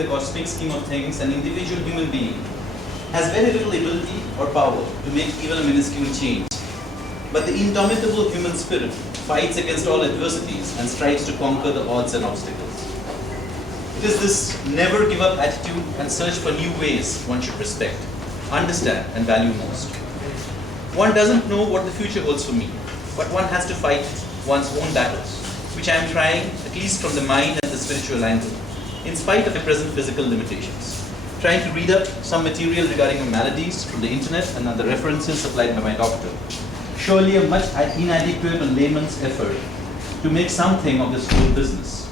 the cosmic scheme of things, an individual human being has very little ability or power to make even a minuscule change. But the indomitable human spirit fights against all adversities and strives to conquer the odds and obstacles. It is this never give up attitude and search for new ways one should respect, understand and value most. One doesn't know what the future holds for me, but one has to fight one's own battles, which I am trying, at least from the mind and the spiritual angle, in spite of the present physical limitations. Trying to read up some material regarding my maladies from the internet and the references supplied by my doctor. Surely a much inadequate and layman's effort to make something of this whole business.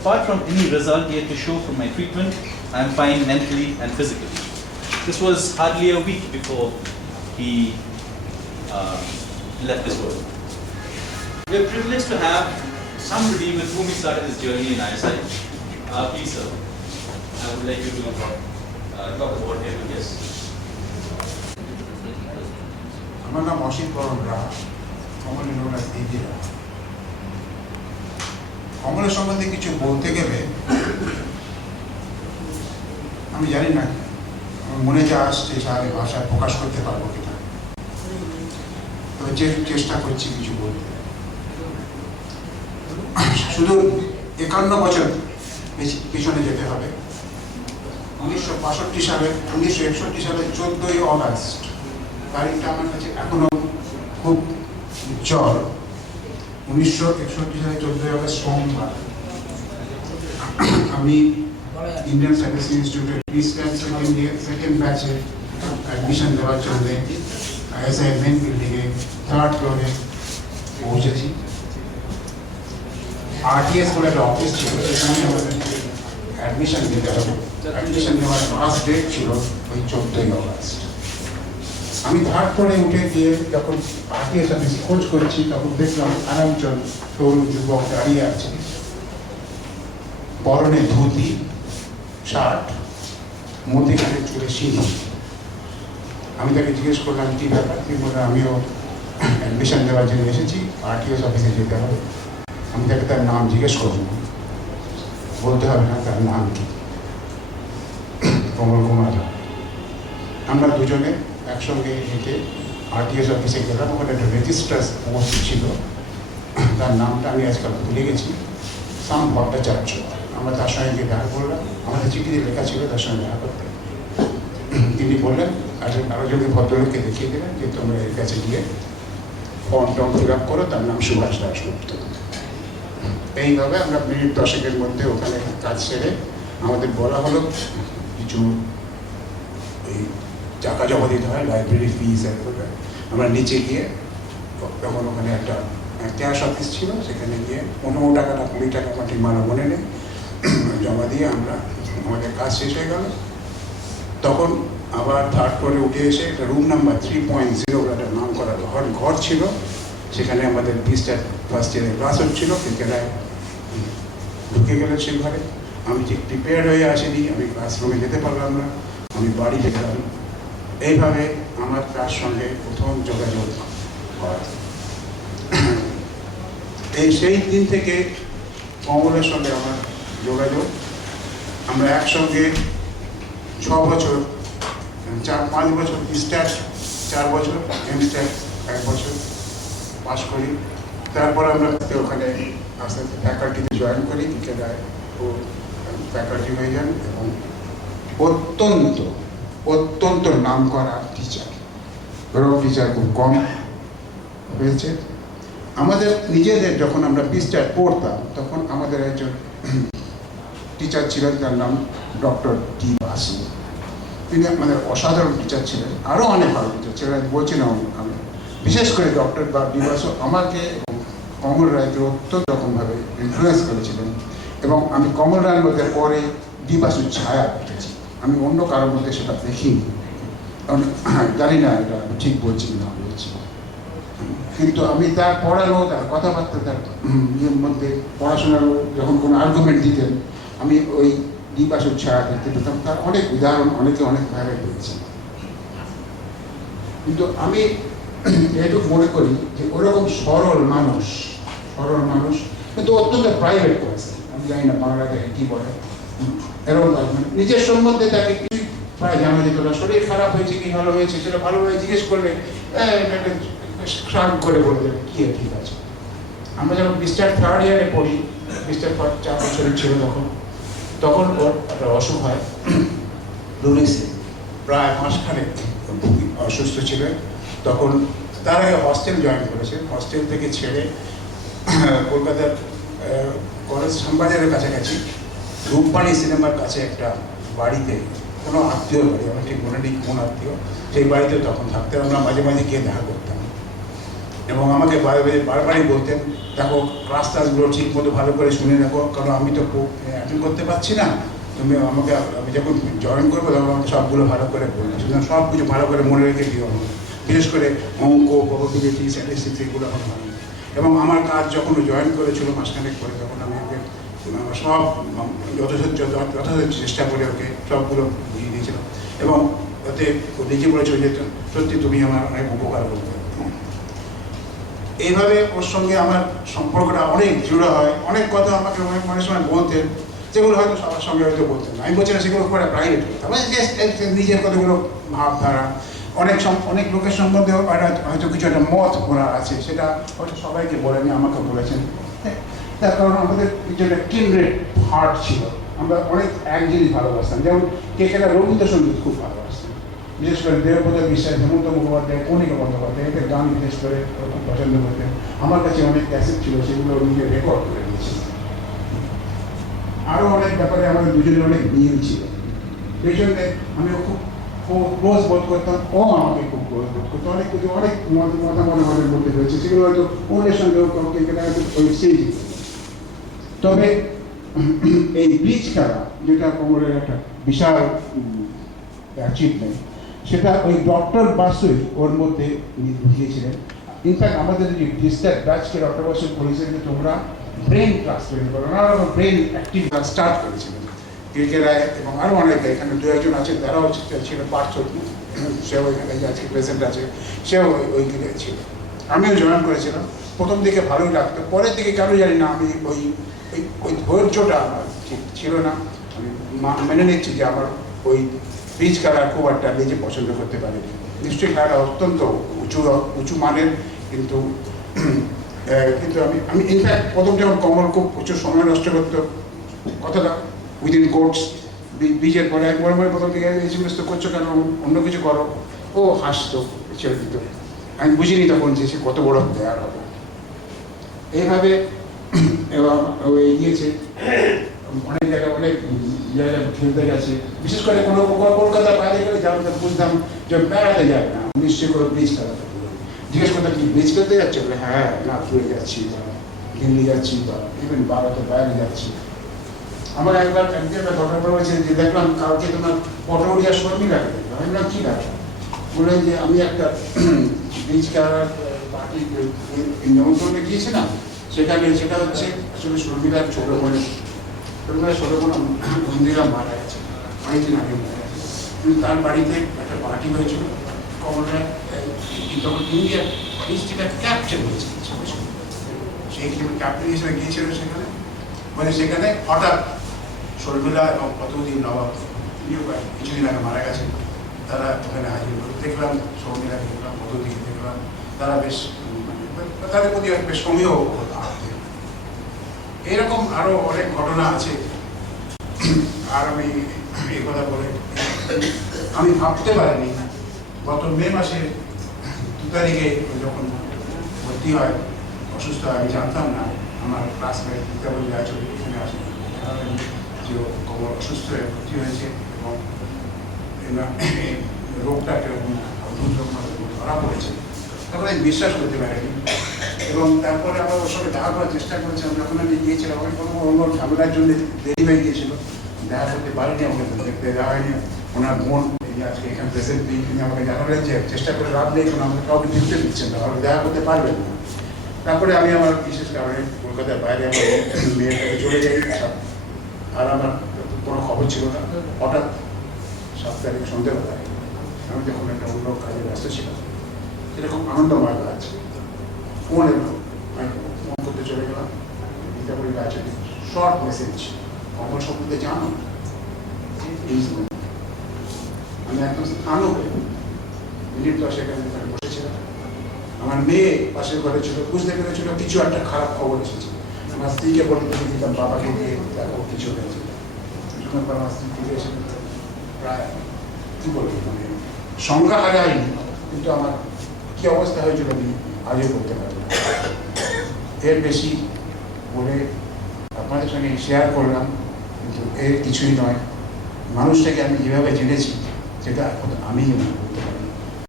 Apart from any result yet to show from my treatment, I am fine mentally and physically. This was hardly a week before he left this world. We are privileged to have somebody with whom he started his journey in eyesight. Please, sir, I would like you to talk about him, yes. আমার নাম অসিত বরণ রায়, কমলে known as দিদি রায়। কমলের সম্বন্ধে কিছু বলতে গেলে আমি জানি না আমার মনে যা আসছে সারা ভাষায় প্রকাশ করতে পারবো কিনা, তবে চেষ্টা করছি কিছু বলতে। শুধু 51 বছর পিছনে যেতে হবে। 1961 সালে 14ই অগাস্ট তারিখটা আমার কাছে এখনো খুব উজ্জ্বল। 1961 সালে 14ই অগাস্ট সোমবার আমি ইন্ডিয়ান সার্ভিস ইনস্টিটিউটের সেকেন্ড ব্যাচে অ্যাডমিশন দেওয়ার জন্য আইএসআই মেন বিল্ডিংয়ে 3rd ফ্লোরে পৌঁছেছি। আরটিএস বলে একটা অফিস ছিল, সেখানে আমাদের অ্যাডমিশন দিতে হবে। অ্যাডমিশন নেওয়ার লাস্ট ডেট ছিল ওই 14ই অগাস্ট। আমি 3rd ফ্লোরে উঠে গিয়ে যখন আরটিএস অফিস খোঁজ করছি তখন দেখলাম আরামচন্দ তরুণ যুবক দাঁড়িয়ে আছে, পরনে ধুতি শার্ট, মধ্যেখানে চুলে সিঁড়ি। আমি তাকে জিজ্ঞেস করলাম কি ব্যাপার, তিনি বললেন আমিও অ্যাডমিশন দেওয়ার জন্য এসেছি, আরটিএস অফিসে যেতে হবে। আমি তাকে তার নাম জিজ্ঞেস করব, বলতে হবে না তার নাম কি, কমল কুমার। আমরা দুজনে একসঙ্গে হেঁটে আরটিএস অফিসে গেলাম। ওখানে একটা রেজিস্ট্রার পোস্ট ছিল, তার নামটা আমি আজকাল ভুলে গেছি, শ্যাম ভট্টাচার্য। আমরা তার সঙ্গে গিয়ে দেখা করলাম, আমাদের চিঠিতে লেখা ছিল তার সঙ্গে দেখা করতে। তিনি বললেন আরও যদি ভদ্রলোককে দেখিয়ে দেবেন যে তোমরা এর কাছে গিয়ে ফর্ম টর্ম ফিল আপ করো, তার নাম সুভাষ দাশগুপ্ত। এইভাবে আমরা মিনিট 10-এর মধ্যে ওখানে কাজ সেরে আমাদের বলা হলো কিছু ওই টাকা জমা দিতে হয়, লাইব্রেরি ফিজ এরপরে। আমরা নিচে গিয়ে তখন ওখানে একটা ক্যাশ অফিস ছিল, সেখানে গিয়ে 15 টাকা না 20 টাকা আমার ঠিক মানা মনে নেই, জমা দিয়ে আমাদের কাজ শেষ হয়ে গেল। তখন আবার 3rd ফ্লোরে উঠে এসে একটা রুম নাম্বার 3.0 একটা নাম করা ঘর ছিল, সেখানে আমাদের ফার্স্ট ইয়ারের ক্লাস হচ্ছিল। ক্রিকেটায় ঢুকে গেলেন সেই ঘরে। আমি ঠিক প্রিপেয়ার হয়ে আসিনি, আমি ক্লাসরুমে যেতে পারলাম না, আমি বাড়ি যেতাম। এইভাবে আমার তার সঙ্গে প্রথম যোগাযোগ হয়। সেই দিন থেকে কমলের সঙ্গে আমার যোগাযোগ। আমরা একসঙ্গে 6 বছর, 5 বছর স্ট্যাট, 4 বছর এমস্ট্যাট 1 বছর পাস করি। তারপর আমরা ওখানে আস্তে আস্তে ফ্যাকাল্টিতে জয়েন করি, ক্রিকেটায় ও ফ্যাকাল্টি হয়ে যান এবং অত্যন্ত নাম করা টিচার। ওরকম টিচার খুব কম হয়েছে। আমাদের নিজেদের যখন আমরা স্ট্যাট পড়তাম তখন আমাদের একজন টিচার ছিলেন, তার নাম ডক্টর ডি বাসু। তিনি আমাদের অসাধারণ টিচার ছিলেন, আরও অনেক ভালো টিচার ছিলেন, বলছি না আমি। বিশেষ করে ডক্টর ডি বাসু আমাকে এবং কমল রায়কে অত্যন্ত রকমভাবে ইনফ্লুয়েন্স করেছিলেন এবং আমি কমল রায়ের মধ্যে পরে ডি বাসুর ছায়া দেখেছি, আমি অন্য কারোর মধ্যে সেটা দেখিনি। জানি না এটা ঠিক বলছি না বলছি, কিন্তু আমি তার পড়ানো, তার কথাবার্তা, তার ইয়ের মধ্যে পড়াশোনার যখন কোনো আর্গুমেন্ট দিতেন আমি ওই ডি বাসুর ছায়া দেখতে পেতাম। তার অনেক উদাহরণ অনেকে অনেকভাবে পেয়েছি। কিন্তু আমি এটুকু মনে করি যে ওরকম সরল মানুষ কিন্তু অত্যন্ত প্রাইভেট করেছে। আমি জানি না বাংলাতে কি বলে, এরকম মানে নিজের সম্বন্ধে তাকে কিছুই প্রায় জানা যেত না। শরীর খারাপ হয়েছে কি ভালো হয়েছে সেটা ভালোভাবে জিজ্ঞেস করলে শ্রাগ করে বলে দেবে কি ঠিক আছে। আমরা যখন বিস্টার থার্ড ইয়ারে পড়ি, বিস্টার 4 বছরের ছিল তখন ওর একটা অসুখ হয় লুরিসে, প্রায় মাসখানেক অসুস্থ ছিলেন। তখন তার আগে হস্টেল জয়েন করেছে, হস্টেল থেকে ছেড়ে কলকাতার কলেজ শ্যামবাজারের কাছাকাছি রূপবাণী সিনেমার কাছে একটা বাড়িতে, কোনো আত্মীয় বাড়ি, আমার ঠিক মনে নেই কোন আত্মীয়, সেই বাড়িতে তখন থাকতে আমরা মাঝে মাঝে গিয়ে দেখা করতাম। এবং আমাকে বারবারই বলতেন, দেখো ক্লাস টাসগুলো ঠিক মতো ভালো করে শুনে রাখো, কারণ আমি তো অ্যাটেন্ড করতে পারছি না, তুমি আমাকে, আমি যখন জয়েন করবো তখন আমাকে সবগুলো ভালো করে বলবে, সুতরাং সব কিছু ভালো করে মনে রেখে দিও। বিশেষ করে অঙ্ক, প্রবাবিলিটি, স্ট্যাটিস্টিক্স এগুলো আমার ভালো। এবং আমার কাজ যখন জয়েন করেছিল মাসখানেক পরে, তখন আমি ওকে সব যথাযথ চেষ্টা করে ওকে সবগুলো বুঝিয়ে দিয়েছিলাম। এবং ওতে ও নিজে বলেছিল যে সত্যি তুমি আমার অনেক উপকার করবে। এইভাবে ওর সঙ্গে আমার সম্পর্কটা অনেক দৃঢ় হয়। অনেক কথা আমাকে অনেক সময় বলতেন, যেগুলো হয়তো সবার সঙ্গে হয়তো বলতেন না। আমি বলছি না সেগুলো করে প্রাইভেট করতাম, নিজের কতগুলো ভাবধারা। অনেক লোকের সম্বন্ধে হয়তো কিছু একটা মত ওরা আছে, সেটা হয়তো সবাইকে বলেনি, আমাকে বলেছেন। তার কারণ আমাদের কিছু একটা কিনরেড হার্ট ছিল, আমরা অনেক এক জিনিস ভালোবাসতাম। যেমন কেকেরা রবীন্দ্রসঙ্গীত খুব ভালোবাসতাম, বিশেষ করে দেবব্রত বিশ্বাস, হেমন্ত মুখোপাধ্যায়, কণিকা বন্দ্যোপাধ্যায়, এদের গান বিশেষ করে খুব পছন্দ করতেন। আমার কাছে অনেক ক্যাসেট ছিল, সেগুলো নিজে রেকর্ড করে দিয়েছি। আরও অনেক ব্যাপারে আমাদের দুজনের অনেক মিল ছিল, সেই জন্যে আমিও খুব ক্লোজ বোধ করতাম, ও আমাকে খুব ক্লোজ বোধ করতো। অনেক কিছু অনেক মতামতের মধ্যে হয়েছে, সেগুলো হয়তো ওদের সঙ্গেও ওই সেই। তবে এই ব্রিজ খেলা, যেটা কোমরের একটা বিশাল অ্যাচিভমেন্ট, সেটা ওই ডক্টর বাসুই ওর মধ্যে বুঝিয়েছিলেন। ইনফ্যাক্ট আমাদের যে ডিস্ট্রিক্ট ব্যাচকে ডক্টর বাসুই বলেছিলেন যে তোমরা ব্রেন ক্লাস তৈরি করো, নানা রকম ব্রেন অ্যাক্টিভ স্টার্ট করেছিলেন। ক্রিকেটায় এবং আরও অনেকে, এখানে 2-1 আছেন, তারাও ছিল, পার্থ, সেও এখানে আজকে প্রেজেন্ট আছে, সেও ওই দিকে ছিল। আমিও জয়েন করেছিলাম। প্রথম দিকে ভালোই লাগতো, পরের দিকে কেন জানি না আমি ওই ধৈর্যটা আমার ঠিক ছিল না। আমি মেনে নিচ্ছি যে আমার ওই ব্রিজ খেলা খুব একটা নিজে পছন্দ করতে পারিনি। নিশ্চয়ই খেলাটা অত্যন্ত উঁচু মানের, কিন্তু আমি ইনফ্যাক্ট প্রথম যখন কমল খুব প্রচুর সময় নষ্ট করতো, কথাটা উইদিন কোর্টস, ব্রিজের পরে এক মনে প্রথম দিকে এই জিনিস তো করছো কেন, অন্য কিছু করো, ও হাসতো, ছেড়ে দিত। আমি বুঝিনি তখন যে সে কত বড় প্লেয়ার হবে। এইভাবে এবং এগিয়েছে, অনেক জায়গায় অনেক জায়গায় খেলতে গেছে। বিশেষ করে কোনো কলকাতার বাইরে গেলে যেমন বুঝতাম যে বেড়াতে যায় না, নিশ্চয়ই করে ব্রিজ খেলাতে জিজ্ঞেস করতাম কি ব্রিজ খেলতে যাচ্ছে, বলে হ্যাঁ নাগপুরে যাচ্ছি, বা দিল্লি যাচ্ছি, বা ইভেন ভারতের বাইরে যাচ্ছি। আমার একবার একটা ঘটনা হয়েছে যে দেখলাম কালকে তোমার পটৌরিয়া শর্মিলা লাগে, আমি বললাম কী লাগে, বললেন যে আমি একটা ব্রিজ খেলার পার্টি নিমন্ত্রণে গিয়েছিলাম, সেটা হচ্ছে আসলে শর্মিলার ছোটো বোনের, শর্মিলার ছোটো বোন বন্দিরা মারা গেছে, অনেকদিন আগে মারা গেছে। কিন্তু তার বাড়িতে একটা পার্টি হয়েছিল, কমলরা তখন ইন্ডিয়ার ডিস্ট্রিক্টের ক্যাপ্টেন হয়েছে, সেই ক্যাপ্টেন হিসেবে গিয়েছিল সেখানে। মানে সেখানে হঠাৎ শর্মিলা এবং কতদিন নবাব কিছুদিন আগে মারা গেছে, তারা ওখানে হাজির করে দেখলাম, শর্মিলা দেখলাম, কতদিকে দেখলাম, তারা বেশ তাদের প্রতি বেশ সমীহ। এরকম আরো অনেক ঘটনা আছে। আর আমি এই কথা বলে আমি ভাবতে পারিনি গত মে মাসে 2 তারিখে যখন ভর্তি হয়, অসুস্থ হয়, আমি জানতাম না। আমার ক্লাসমেট দীপাবলি রায়চৌধুরী এখানে আসে, যে কমল অসুস্থ হয়ে ভর্তি হয়েছে এবং রোগটা কিরকম অদ্ভুত ধরা পড়েছে, তখন আমি বিশ্বাস করতে পারিনি। এবং তারপরে আমরা ওর সঙ্গে দেখা করার চেষ্টা করেছিলাম, যখন আমি গিয়েছিলাম, আমি কোনো অন্য ঝামেলার জন্য দেরি হয়ে গিয়েছিল, দেখা করতে পারিনি, আমাকে দেখতে দেওয়া হয়নি। ওনার বোন আজকে এখানে প্রেসেন্ট নেই, তিনি আমাকে জানালেন যে চেষ্টা করে লাভ নেই, কারণ আমাকে কাউকে দিতে দিচ্ছেন না, আমাকে দেখা করতে পারবেন না। তারপরে আমি আমার বিশেষ কারণে কলকাতার বাইরে আমার মেয়ের কাছে চলে যাই, আর আমার কোনো খবর ছিল না। হঠাৎ 7 তারিখ সন্ধ্যেবেলায় আমি যখন একটা অন্য কাজে ব্যস্ত ছিলাম, সেটা খুব আনন্দময় কাজ, ফোন এলো, আমি ফোন করতে চলে গেলাম, দীপাবলি রায়চৌধুরী, শর্ট মেসেজ, কমল সম্বন্ধে জানো, এই জীবনে আমি একদম স্থানও হয়ে মিনিট 10 এখানে বসেছিলাম। আমার মেয়ে পাশের ঘরে ছিল, বুঝতে পেরেছিল কিছু একটা খারাপ খবর এসেছে। আমার স্ত্রীকে বলতে দিতাম, বাবাকে দিয়ে দেখো কিছু হয়েছে। কিছুক্ষণ পর আমার স্ত্রী ফিরে এসে প্রায় কী বলবো মানে সংখ্যা হারে হয়নি, কিন্তু আমার কী অবস্থা হয়েছিল আমি আজও করতে পারি না। এর বেশি বলে আপনাদের সঙ্গে শেয়ার করলাম, কিন্তু এর কিছুই নয়। মানুষটাকে আমি যেভাবে জেনেছি সেটা এখন আমি বলতে পারি,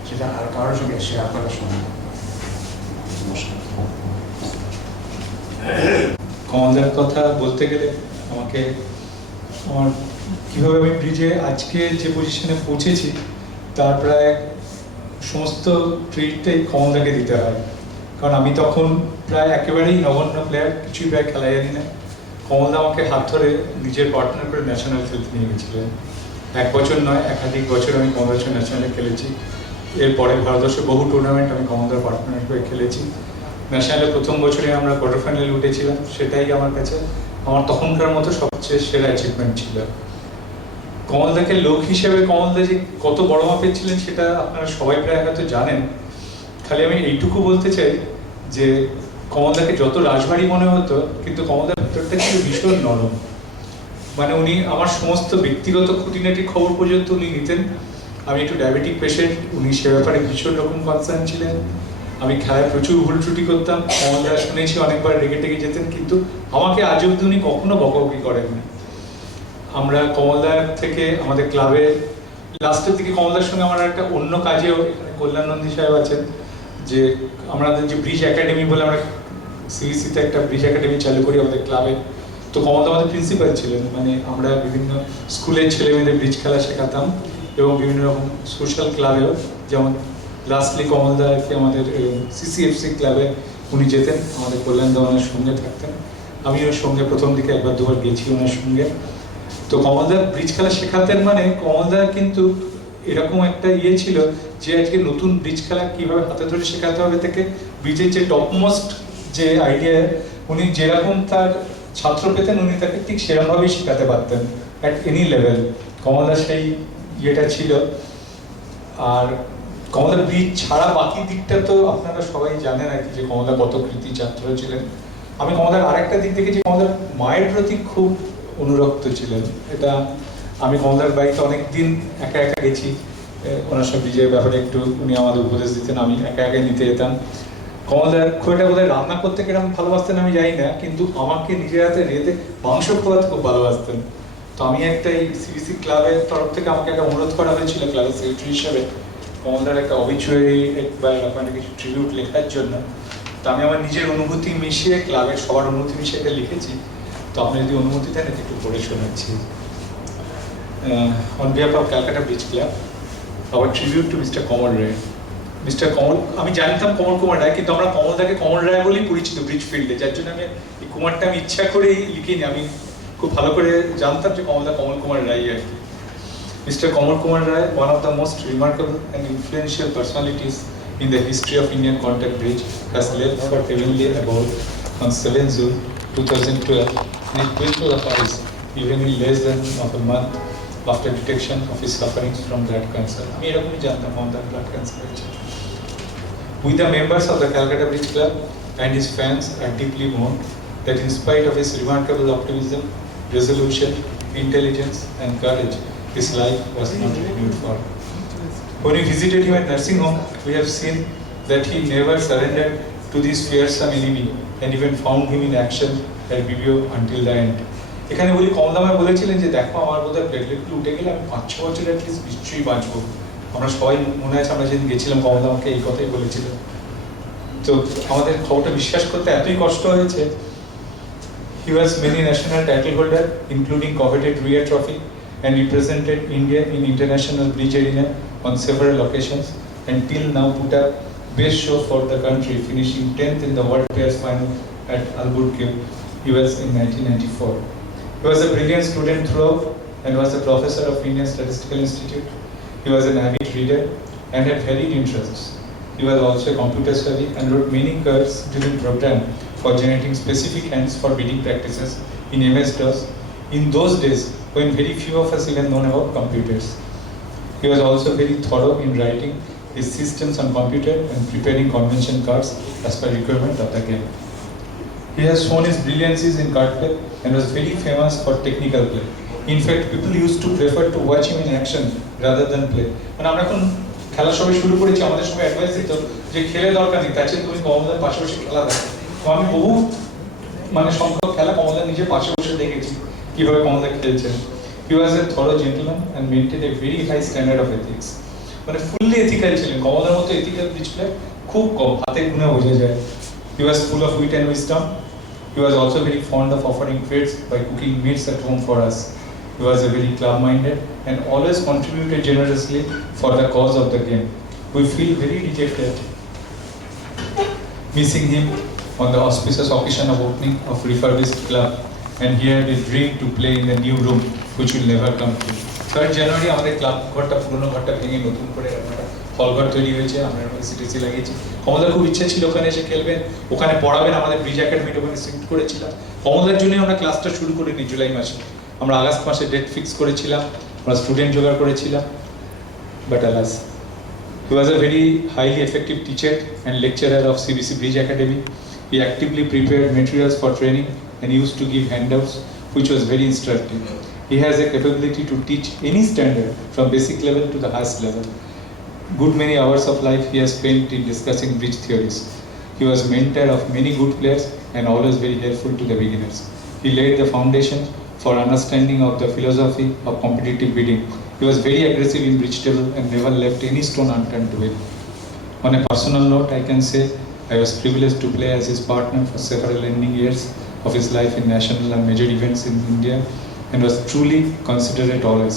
সেটা আর কারোর সঙ্গে শেয়ার করার সময়। নমস্কার। কমলদার কথা বলতে গেলে আমাকে আমার কীভাবে আমি ব্রিজে আজকে যে পজিশনে পৌঁছেছি তার প্রায় সমস্ত ক্রেডিটটাই কমলদাকে দিতে হয়। কারণ আমি তখন প্রায় একেবারেই নগণ্য প্লেয়ার, কিছুই প্রায় খেলা জানি না। কমলদা আমাকে হাত ধরে নিজের পার্টনার করে ন্যাশনাল খেলতে নিয়ে গেছিলেন। এক বছর নয়, একাধিক বছর আমি কমলদার সঙ্গে ন্যাশনালে খেলেছি। এরপরে ভারতবর্ষে বহু টুর্নামেন্ট আমি কমলদার পার্টনার হয়ে খেলেছি। ন্যাশনালে প্রথম বছরে আমরা কোয়ার্টার ফাইনালে উঠেছিলাম, সেটাই আমার কাছে আমার তখনকার মতো সবচেয়ে সেরা অ্যাচিভমেন্ট ছিল। কমলদাকে লোক হিসেবে কমলদা যে কত বড় মাপের ছিলেন সেটা আপনারা সবাই প্রায় হয়তো জানেন। খালি আমি এইটুকু বলতে চাই যে কমলদাকে যত রাজবাড়ি মনে হতো, কিন্তু কমলদার ভেতরটা ছিল ভীষণ নরম। মানে উনি আমার সমস্ত ব্যক্তিগত খুঁটিনাটি খবর পর্যন্ত উনি নিতেন। আমি একটু ডায়াবেটিক পেশেন্ট, উনি সে ব্যাপারে ভীষণ রকম কনসার্ন ছিলেন। আমি খেলায় প্রচুর ভুল ত্রুটি করতাম, কমলদা শুনেছি অনেকবার রেগে টেগে যেতেন, কিন্তু আমাকে আজ অব্দি উনি কখনো বকাবকি করেননি। আমরা কমলদার থেকে আমাদের ক্লাবে লাস্টের দিকে কমলদার সঙ্গে আমার একটা অন্য কাজেও, কল্যাণ নন্দী সাহেব আছেন, যে আমাদের যে ব্রিজ একাডেমি বলে আমরা সিইসিতে একটা ব্রিজ একাডেমি চালু করি আমাদের ক্লাবে। তো কমলদা আমাদের প্রিন্সিপাল ছিলেন। মানে আমরা বিভিন্ন স্কুলের ছেলে মেয়েদের ব্রিজ খেলা শেখাতাম এবং বিভিন্ন রকম সোশ্যাল ক্লাবেও, যেমন লাস্টলি কমলদা আর কি আমাদের সিসিএফসি ক্লাবে উনি যেতেন, আমাদের কল্যাণ দেওয়ানের সঙ্গে থাকতেন। আমি ওর সঙ্গে প্রথম দিকে একবার দুবার গেছি ওনার সঙ্গে। তো কমলদা ব্রিজ খেলা শেখাতেন, মানে কমলদা কিন্তু এরকম একটা ইয়ে ছিল যে আজকে নতুন ব্রিজ খেলা কীভাবে হাতে ধরে শেখাতে হবে থেকে ব্রিজের যে টপমোস্ট যে আইডিয়া, উনি যেরকম তার ছাত্র পেতেন উনি তাকে ঠিক সেরকমভাবেই শেখাতে পারতেন অ্যাট এনি লেভেল। কমলদা সেই ইয়েটা ছিল। আর কমলদা ব্রিজ ছাড়া বাকি দিকটা তো আপনারা সবাই জানেন আর কি, যে কমলদা কত কৃতি ছাত্র ছিলেন। আমি কমলদার আরেকটা দিক দেখেছি, কমলদার মায়ের প্রতি খুব অনুরক্ত ছিলেন। এটা আমি কমলদার বাড়িতে অনেক দিন একা একা গেছি, ওনার সব ব্রিজের ব্যাপারে একটু উনি আমাদের উপদেশ দিতেন, আমি একা একা নিতে যেতাম। কমলদার খুব একটা বোধহয় রান্না করতে কিরকম ভালোবাসতেন আমি জানি না, কিন্তু আমাকে নিজের হাতে রেঁধে মাংস খাওয়াতে খুব ভালোবাসতেন। তো আমি একটা এই সিবিসি ক্লাবের তরফ থেকে আমাকে একটা অনুরোধ করা হয়েছিল ক্লাবের সেক্রেটারি হিসাবে কমলদার একটা অবিচুয়ারি বা এরকম একটা কিছু ট্রিবিউট লেখার জন্য। তো আমি আমার নিজের অনুভূতি মিশিয়ে, ক্লাবের সবার অনুভূতি মিশিয়ে এটা লিখেছি। তো আপনি যদি অনুমতি দেন এটা একটু পড়ে শোনাচ্ছি। On behalf of Calcutta Bridge Club, our tribute to Mr. Kamal Ray. Mr. Kamal, আমি জানতাম কমল কুমার রায়, কিন্তু আমরা কমলদাকে কমল রায় বলেই পরিচিত ব্রিজ ফিল্ডে, যার জন্য আমি এই কুমারটা আমি ইচ্ছা করেই লিখিনি। আমি খুব ভালো করে জানতাম যে কমলদা কমল কুমার রায় আর কি। Mr. Kamal Kumar Rai, one of the most remarkable and influential personalities in the history of Indian Contact Bridge, has left for heavenly abode on 7 June 2012 in a twinkle of eyes, even in less than of a month after detection of his sufferings from blood cancer. আমি এরকমই জানতাম কমলদার blood cancer হয়েছে। We the members of the Calcutta Bridge Club and his fans are deeply moved that in spite of his remarkable optimism, resolution, intelligence and courage, his life was not renewed for. When we visited him at nursing home, we have seen that he never surrendered to this fearsome enemy and even found him in action at BBO until the end. এখানে বলি কমলদা আমায় বলেছিলেন যে দেখো আমার বোধহয় প্লেটলেটগুলো উঠে গেলে আমি 5-6 বছর অ্যাটলিস্ট নিশ্চয়ই বাঁচবো। আমরা সবাই মনে আছে আমরা যেদিন গেছিলাম কমলদা আমাকে এই কথাই বলেছিল। তো আমাদের খবরটা বিশ্বাস করতে এতই কষ্ট হয়েছে। He was many national title holder including coveted Ria Trophy and represented India in international bridge arena on several occasions and till now put up best show for the country, finishing 10th in the World Pairs final at Albuquerque, US in 1994. He was a brilliant student throughout and was a professor of Indian Statistical Institute. He was an avid reader and had varied interests. He was also a computer savvy and wrote many curves-driven programs for generating specific hands for bidding practices in MS-DOS. In those days, when very few of us even known about computers. He was also very thorough in writing his systems on computer and preparing convention cards as per requirement of the game. He has shown his brilliances in card play and was very famous for technical play. In fact, people used to prefer to watch him in action rather than play. মানে আমরা এখন খেলা সবাই শুরু করেছি, আমাদের সময় advice দিত যে খেলে দরকার নেই, তার চেয়ে তুমি কমলদার পাশে বসে খেলা দেখো। তো আমি বহু সংখ্যক খেলা কমলদার নিজের পাশে বসে দেখেছি কিভাবে কমলদার খেলছেন। He was a thorough gentleman and maintained a very high standard of ethics. মানে ফুললি এথিক্যাল ছিলেন। কমলদার মতো এথিক্যাল ব্রিজ প্লেয়ার খুব কম, হাতে গুনে বোঝা যায়। He was full of wit and wisdom. He was also very fond of offering treats by cooking meals at home for us. He was a very club-minded and always contributed generously for the cause of the game. We feel very dejected missing him on the auspicious occasion of opening of refurbished club, and he had a dream to play in the new room which will never come true. 3rd January আমাদের club ঘরটা, পুরনো ঘরটা ভেঙে নতুন করে একটা হলঘর তৈরি হয়েছে, আমরা সিটিসি লাগিয়েছি। কমলদার খুব ইচ্ছে ছিল ওখানে এসে খেলবেন, ওখানে পড়াবেন, আমাদের ব্রিজ একাডেমির ওখানে শিফট করেছিলাম। কমলদার জন্য আমরা ক্লাসটা শুরু করিনি জুলাই মাসে, আমরা আগস্ট মাসে ডেট ফিক্স করেছিলাম, আমরা স্টুডেন্ট জোগাড় করেছিলাম, but alas. He was a very highly effective teacher and lecturer of CBC Bridge Academy. He actively prepared materials for training and used to give handouts, which was very instructive. He has a capability to teach any standard from basic level to the highest level. Good many hours of life he has spent in discussing bridge theories. He was mentor of many good players and always very helpful to the beginners. He laid the foundation for understanding of the philosophy of competitive bidding. He was very aggressive in bridge table and never left any stone unturned to win. On a personal note, I can say I was privileged to play as his partner for several ending years of his life in national and major events in India, and was truly considerate always.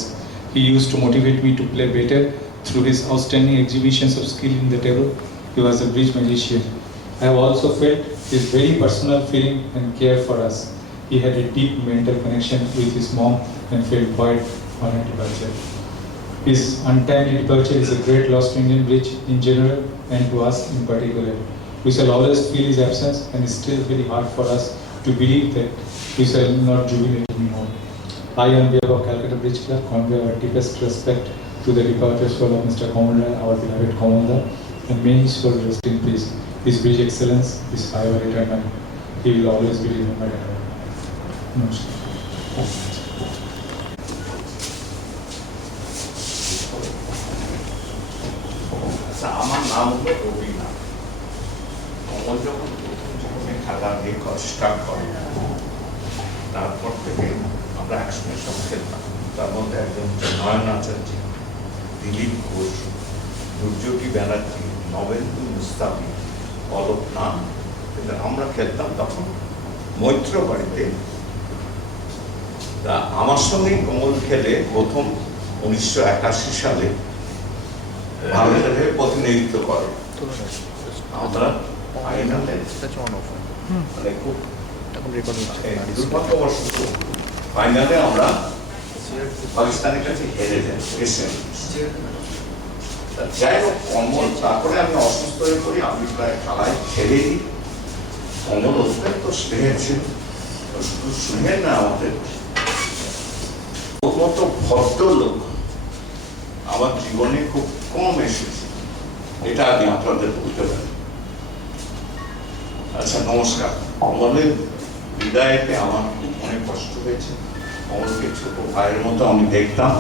He used to motivate me to play better through his outstanding exhibitions of skill in the table. He was a bridge magician. I have also felt his very personal feeling and care for us. He had a deep mental connection with his mom and felt quite honored to departure. His untimely departure is a great loss to Indian bridge in general and to us in particular. We shall always feel his absence, and it's still very hard for us to believe that we shall not jubilate anymore. I, on behalf of Calcutta Bridge Club, convey our deepest respect to the departed soul of Mr. Komolda, our beloved Komolda, and may his soul rest in peace. His bridge excellence is forever eternal. He will always be remembered. Namaskar. আমার নাম হলো রবিনাথ। কমল যখন প্রথম জীবনে খেলা record start করে, তারপর থেকে আমরা একসঙ্গে সব খেলতাম। তার মধ্যে একজন নয়ন আচার্য, দিলীপ ঘোষ, দুর্যোগী ব্যানার্জি, নবেন্দু মুস্তাফি, অলোক নাম, এদের আমরা খেলতাম তখন মৈত্র বাড়িতে। তা আমার সঙ্গেই কমল খেলে প্রথম 1981 সালে ভারতের হয়ে প্রতিনিধিত্ব করে। আমরা ফাইনালে মানে খুব দুর্ভাগ্যবশত ফাইনালে আমরা পাকিস্তানের কাছে হেরে যাই। যাই হোক, কমল তারপরে আমি অসুস্থ হয়ে পড়ি, আমি প্রায় খেলায় খেলে দিই। কমল অত্যন্ত স্নেহের ছিল, শুধু স্নেহের না, আমাদের ওর মতো ভদ্রলোক আমার জীবনে খুব কম এসেছে, এটা আমি আপনাদের বলতে পারি। আচ্ছা, নমস্কার। কমলের বিদায়তে আমার খুব অনেক কষ্ট হয়েছে। কমলকে ছোট ভাইয়ের মতো আমি দেখতাম।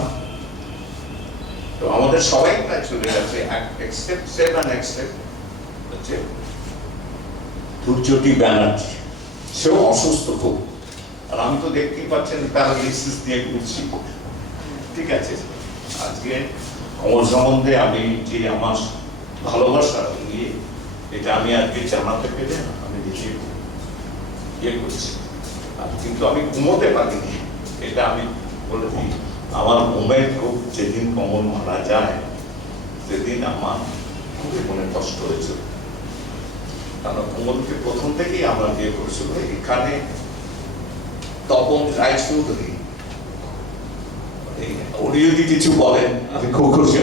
তো আমাদের সবাই প্রায় চলে গেছে, হচ্ছে দুর্যোগী ব্যানার্জি, সেও অসুস্থ খুব। আর আমি তো দেখতেই পাচ্ছেন প্যারালাইসিস দিয়ে ঘুরছি। ঠিক আছে, আজকে কমল সম্বন্ধে আমি যে আমার ভালোবাসা নিয়ে এটা আমি আজকে জানাতে পেরে আমি দেখে ইয়ে করছি। কিন্তু আমি ঘুমোতে পারিনি, এটা আমি বলে দিই। আমার ঘুমের খুব যেদিন কমল মারা যায় সেদিন আমার খুবই মনে কষ্ট হয়েছিল। কারণ কমলকে প্রথম থেকেই আমরা বিয়ে করেছিল এখানে তপন রায়চৌধুরী। উনি যদি কিছু বলেন আমি খুব খুশি।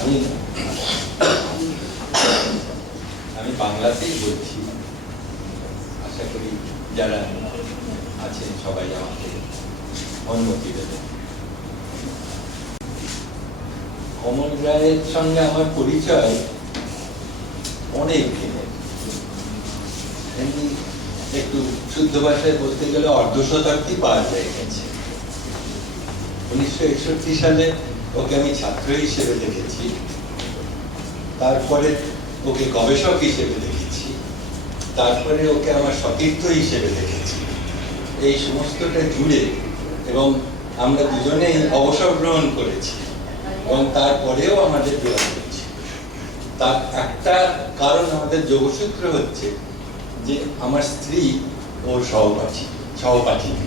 আমি আমি বাংলাতেই বলছি, আশা করি যারা আছেন সবাই আমাকে অনুমতি দেবে। কমল রায়ের সঙ্গে আমার পরিচয় অনেক দিনের, এমনি একটু শুদ্ধ ভাষায় বলতে গেলে অর্ধ শতাব্দী পার হয়ে গেছে। 1961 সালে ওকে আমি ছাত্র হিসেবে দেখেছি, তারপরে ওকে গবেষক হিসেবে দেখেছি, তারপরে ওকে আমার সতীর্থ হিসেবে দেখেছি। এই সমস্তটা জুড়ে এবং আমরা দুজনেই অবসর গ্রহণ করেছি এবং তারপরেও আমাদের যোগাযোগ ছিল। তার একটা কারণ আমাদের যোগসূত্র হচ্ছে যে আমার স্ত্রী ওর সহপাঠিনী,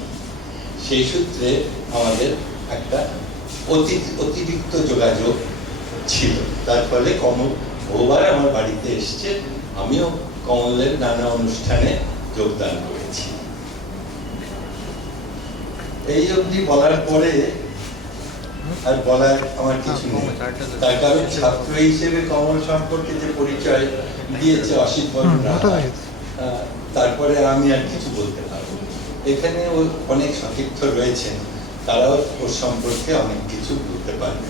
সেই সূত্রে আমাদের একটা অতিরিক্ত যোগাযোগ ছিল। তার ফলে কমল বহুবার আমার বাড়িতে এসছে, আমিও কমলের নানা অনুষ্ঠানে যোগদান করেছি। এই অবধি বলার পরে আর বলার আমার কিছু নেই, তার কারণ ছাত্র হিসেবে কমল সম্পর্কে যে পরিচয় দিয়েছে অসিত বরণ রায়, তারপরে আমি আর কিছু বলতে পারবো। এখানে অনেক সতীর্থ রয়েছেন, তারাও ওর সম্পর্কে অনেক কিছু বলতে পারবে।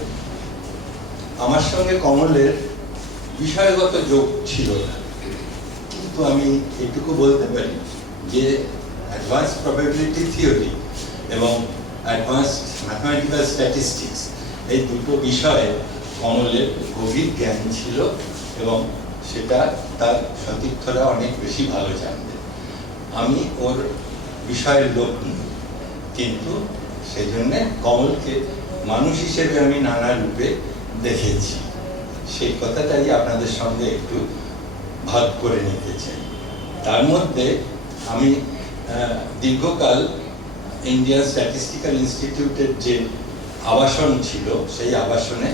আমার সঙ্গে কমলের বিষয়গত যোগ ছিল না, কিন্তু আমি এটুকু বলতে পারি যে অ্যাডভান্স প্রবাবিলিটি থিওরি এবং অ্যাডভান্সড ম্যাথমেটিক্যাল স্ট্যাটিস্টিক্স এই দুটো বিষয়ে কমলের গভীর জ্ঞান ছিল এবং সেটা তার সতীর্থরা অনেক বেশি ভালো জানতেন। আমি ওর বিষয়ের লোক নই, কিন্তু সেই জন্যে কমলকে মানুষ হিসেবে আমি নানা রূপে দেখেছি। সেই কথাটাই আপনাদের সঙ্গে একটু ভাগ করে নিতে চাই। তার মধ্যে আমি দীর্ঘকাল ইন্ডিয়ান স্ট্যাটিস্টিক্যাল ইনস্টিটিউটের যে আবাসন ছিল সেই আবাসনে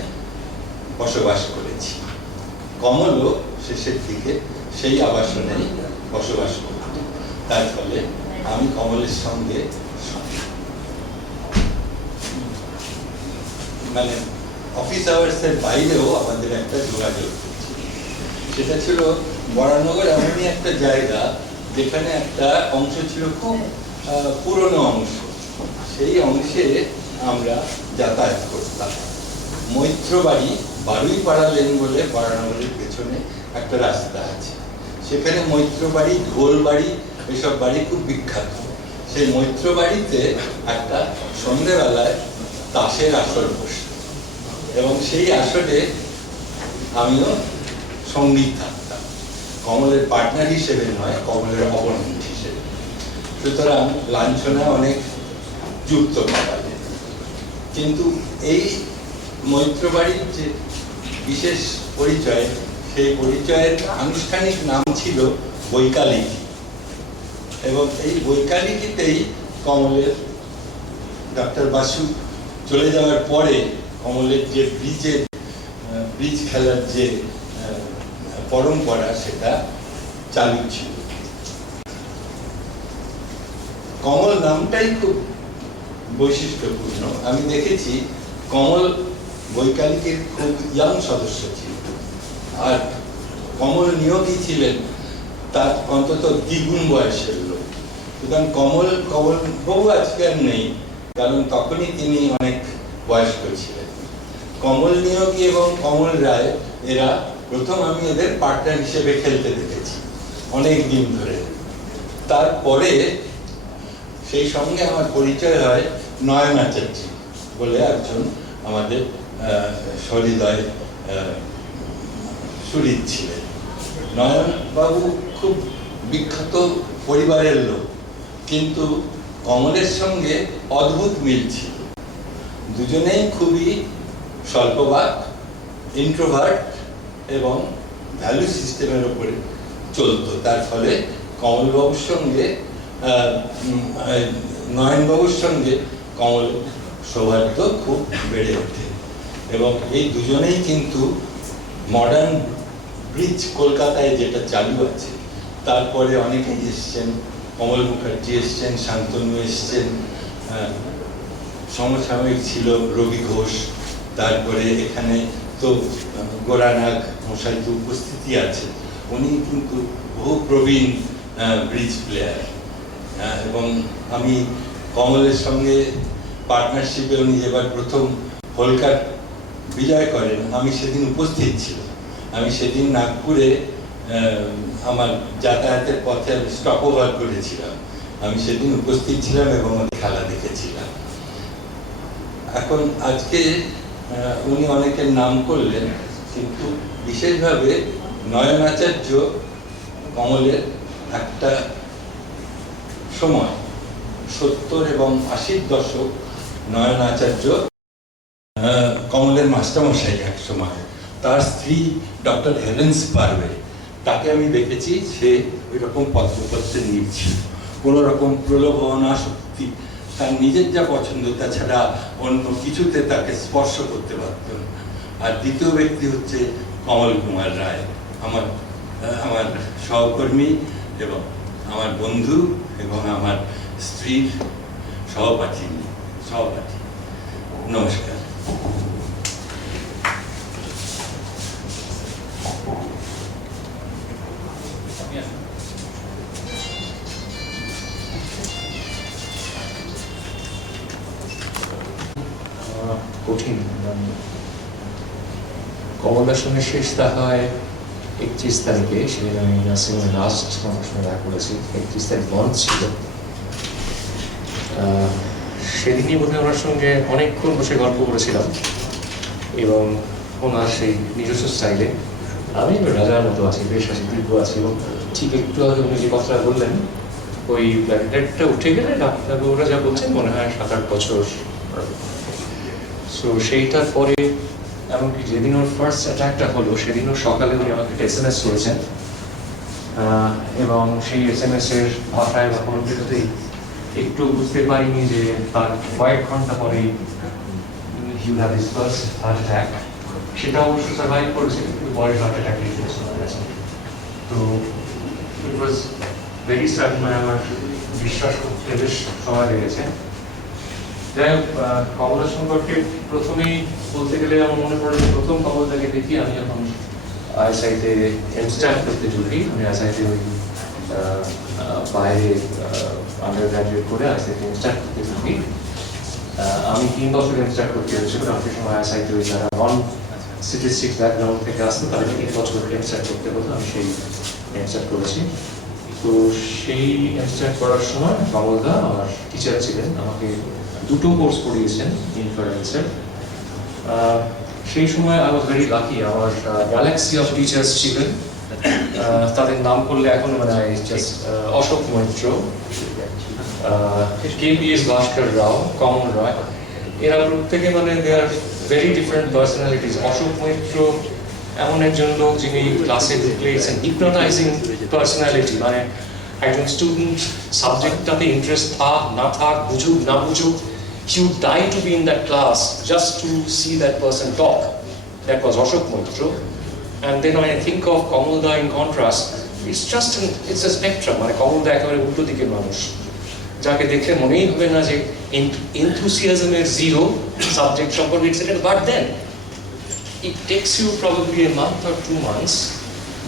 বসবাস করেছি। কমলও শেষের দিকে সেই আবাসনেই বসবাস করত। তার ফলে আমি কমলের সঙ্গে মানে অফিস আওয়ার্সের বাইরেও আমাদের একটা যোগাযোগ ছিল। সেটা ছিল বরানগর এমনই একটা জায়গা যেখানে একটা অংশ ছিল খুব পুরনো অংশ, সেই অংশে আমরা যাতায়াত করতাম। মৈত্রবাড়ি, বারুইপাড়া লেন বলে বরানগরের পেছনে একটা রাস্তা আছে, সেখানে মৈত্রবাড়ি, ঢোলবাড়ি এসব বাড়ি খুব বিখ্যাত। সেই মৈত্রবাড়িতে একটা সন্ধ্যেবেলায় তাসের আসর বসত এবং সেই আসরে আমিও সঙ্গী থাকতাম, কমলের পার্টনার হিসেবে নয়, কমলের অপোনেন্ট হিসেবে। সুতরাং লাঞ্ছনা অনেক যুক্ত পাওয়া যেত। কিন্তু এই মৈত্রবাড়ির যে বিশেষ পরিচয়, সেই পরিচয়ের আনুষ্ঠানিক নাম ছিল বৈকালিকি এবং এই বৈকালিকিতেই কমলের ডক্টর বাসু চলে যাওয়ার পরে কমলের যে ব্রিজ খেলার যে পরম্পরা সেটা চালু ছিল। কমল নামটাই খুব বৈশিষ্ট্যপূর্ণ। আমি দেখেছি কমল বৈকালিকের খুব ইয়াং সদস্য ছিল, আর কমল নিয়োগী ছিলেন তার অন্তত দ্বিগুণ বয়সের লোক। সুতরাং কমল বহু আজকে আর নেই, কারণ তখনই তিনি অনেক বয়স্ক ছিলেন। কমল নিয়োগী এবং কমল রায় এরা প্রথম আমি এদের পার্টনার হিসেবে খেলতে দেখেছি অনেক দিন ধরে। তারপরে সেই সঙ্গে আমার পরিচয় হয় নয়ন আচার্য বলে একজন আমাদের সহৃদয় সুরিত ছিলেন। নয়ন বাবু খুব বিখ্যাত পরিবারের লোক, কিন্তু কমলের সঙ্গে অদ্ভুত মিল ছিল। দুজনেই খুবই স্বল্পবাক, ইন্ট্রোভার্ট এবং ভ্যালু সিস্টেমের উপরে চলতো। তার ফলে কমলবাবুর সঙ্গে নয়নবাবুর সঙ্গে কমল সৌহার্দ্য খুব বেড়ে ওঠে এবং এই দুজনেই কিন্তু মডার্ন ব্রিজ কলকাতায় যেটা চালু আছে, তারপরে অনেকেই এসছেন, কমল মুখার্জি এসছেন, শান্তনু এসছেন, সমসাময়িক ছিল রবি ঘোষ, তারপরে এখানে তো গোরানাগ মশাই তো উপস্থিতি আছে, উনি কিন্তু বহু প্রবীণ ব্রিজ প্লেয়ার। এবং আমি কমলের সঙ্গে পার্টনারশিপে উনি এবার প্রথম হোলকার বিজয় করেন, আমি সেদিন উপস্থিত ছিলাম। আমি সেদিন নাগপুরে আমার যাতায়াতের পথে আমি স্টপ ওভার করেছিলাম, আমি সেদিন উপস্থিত ছিলাম এবং খেলা দেখেছিলাম। এখন আজকে উনি অনেকের নাম করলেন, কিন্তু বিশেষভাবে নয়ন আচার্য কমলের একটা সময় 70 এবং 80-র দশক নয়ন আচার্য কমলের মাস্টারমশাই এক সময়। তার স্ত্রী ডক্টর হেলেন্স পারবে, তাকে আমি দেখেছি সে ওই রকম পত্রপত্রে নিচ্ছিল, কোনো রকম প্রলোভন আসক্তি, তার নিজের যা পছন্দ তাছাড়া অন্য কিছুতে তাকে স্পর্শ করতে পারত না। আর দ্বিতীয় ব্যক্তি হচ্ছে কমল কুমার রায়, আমার সহকর্মী এবং আমার বন্ধু এবং আমার স্ত্রীর সহপাঠী। নমস্কার। কঠিন। কমলদার সঙ্গে শেষ দেখা হয় 31 তারিখে, সেদিন আমি নার্সিংহোমে লাস্ট আমার সঙ্গে দেখা করেছি। 31 তারিখ লঞ্চ ছিল, সেদিনই বোধহয় ওনার সঙ্গে অনেকক্ষণ বসে গল্প করেছিলাম এবং ওনার সেই নিজস্ব স্টাইলে আমি রাজার মতো আছি, বেশ আছি, দীর্ঘ আছি। এবং ঠিক একটু আগে উনি যে কথাটা বললেন, ওই ব্ল্যাকটা উঠে গেলে ডাক্তারবাবুরা যা বলছেন মনে হয় 7-8 বছর। সো সেইটার পরে এমনকি যেদিন ওর ফার্স্ট অ্যাটাকটা হলো সেদিনও সকালে উনি আমাকে একটা SMS করেছেন, এবং সেই SMS এর ভাষায় বা কোনো কিছুতেই একটু বুঝতে পারিনি যে তার কয়েক ঘন্টা পরেই he will have his first heart attack. সেটা অবশ্য সার্ভাইভ করেছে, কিন্তু পরে হার্ট অ্যাটাক তো ইট ওয়াজ ভেরি সাডেন। মানে আমার বিশ্বাস করতে বেশ সময় লেগেছে। যাই হোক, কমলার সম্পর্কে প্রথমেই বলতে গেলে আমার মনে পড়ে প্রথম কমলদাকে দেখি আমি যখন আইএসআইতে এমস্ট্যাট করতে ঢুকি। আমি আইএসআইতে ওই বাইরে আন্ডার গ্রাজুয়েট করে আইএসআইতে এমস্ট্যাট করতে ঢুকি। আমি 3 বছর এমস্ট্যাট করতে হয়েছিল, কারণ সেই সময় আইএসআইতে ওই যারা নন স্ট্যাটিস্টিক্স ব্যাকগ্রাউন্ড থেকে আসতো তাদের 3 বছর এমস্ট্যাট করতে হতো। আমি সেই এমস্ট্যাট করেছি। তো সেই এমস্ট্যাট করার সময় কমলদা আমার টিচার ছিলেন, আমাকে 2টো কোর্স করিয়েছেন ইনফারেন্সের। সেই সময় আই ওয়াজ ভেরি লাকি, আমার গ্যালাক্সি অফ টিচার্স ছিলেন। তাদের নাম করলে এখন মানে অশোক মৈত্র, KPS ভাস্কর রাও, কমল রায়, এরা প্রত্যেকে মানে they are very different personalities. Ashok Maitra এমন একজন লোক যিনি ক্লাসে ঢুকলে হিপনোটাইজিং পার্সোনালিটি, মানে একজন স্টুডেন্ট সাবজেক্টটাতে ইন্টারেস্ট থাক না থাক, বুঝুক না বুঝুক, he would die to be in that class just to see that person talk. That was Ashok Moitra. And then when I think of Kamalda in contrast, it's a spectrum. মানে কমলদা একেবারে উল্টো দিকের মানুষ, যাকে দেখলে মনেই হবে না যে enthusiasm-এর zero সাবজেক্ট সম্পর্কে, but then it takes you probably a month or 2 months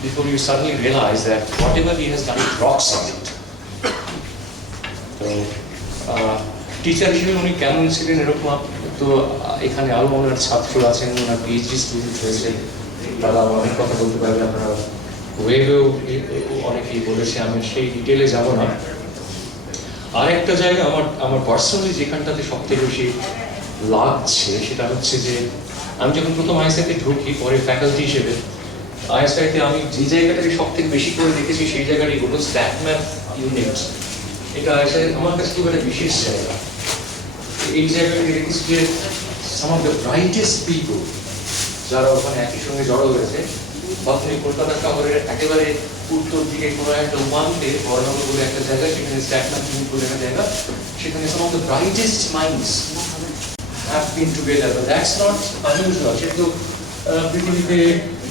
before you suddenly realize that whatever he has done is rock solid. So, teacher হিসেবে উনি কেমন ছিলেন এরকম তো এখানে আরও ওনার ছাত্র আছেন, ওনার পিএইচডি স্টুডেন্ট হয়েছে, তারা অনেক কথা বলতে পারবে, আপনারা ওয়েবেও অনেকেই বলেছে, আমি সেই ডিটেলে যাব না। আর একটা জায়গা আমার পার্সোনালি যেখানটাতে সব থেকে বেশি লাগছে সেটা হচ্ছে যে আমি যখন প্রথম আইএসআইতে ঢুকি, পরে ফ্যাকাল্টি হিসেবে আইএসআইতে আমি যে জায়গাটাকে সব থেকে বেশি করে দেখেছি সেই জায়গাটাই হলো স্ট্যাট ম্যাথ ইউনিট। এটা আইএসআই আমার কাছে খুব একটা বিশেষ জায়গা। এই জায়গাটাকে দেখেছি যে সাম অফ দ্য ব্রাইটেস্ট পিপল যারা ওখানে একই সঙ্গে জড়ো হয়েছে, আপনি কলকাতা শহরের একেবারে উত্তর দিকে কোনো একটা উপান্তে বর্ণনগর বলে একটা জায়গা, সেখানে স্ট্যাট ম্যাথ ইউনিট বলে একটা জায়গা, সেখানে some of the brightest minds have been together. But that's not unusual. সেহেতু পৃথিবীতে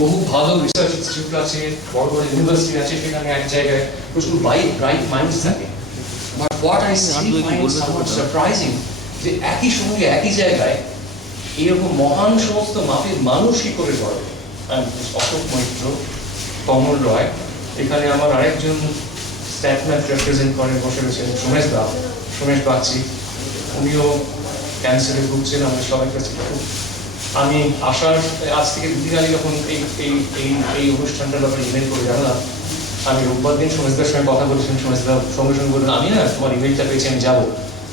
বহু ভালো রিসার্চ ইনস্টিটিউট আছে, বড় বড় ইউনিভার্সিটি আছে, সেখানে এক জায়গায় প্রচুর ব্রাইট মাইন্ডস থাকে। But what I still find somewhat surprising যে একই সঙ্গে একই জায়গায় এরকম মহান সমস্ত মাপের মানুষ কি করে গড়ে। অশোক মৈত্র, কমল রয়, এখানে আমার আরেকজন স্ট্যাটম্যাথ রিপ্রেজেন্ট করেন বসে রয়েছেন সোমেশ বাগচি, উনিও ক্যান্সারে ভুগছেন। আমাদের সবাই কাছে আমি আসার আজ থেকে দুদিন আগে যখন এই অনুষ্ঠানটার ব্যাপারে ইমেল করে জানলাম, আমি রোববার দিন সোমেশদার সঙ্গে কথা বলেছিলাম। সোমেশদা সঙ্গে সঙ্গে বললেন আমি না তোমার ইমেলটা পেয়েছি, আমি যাবো।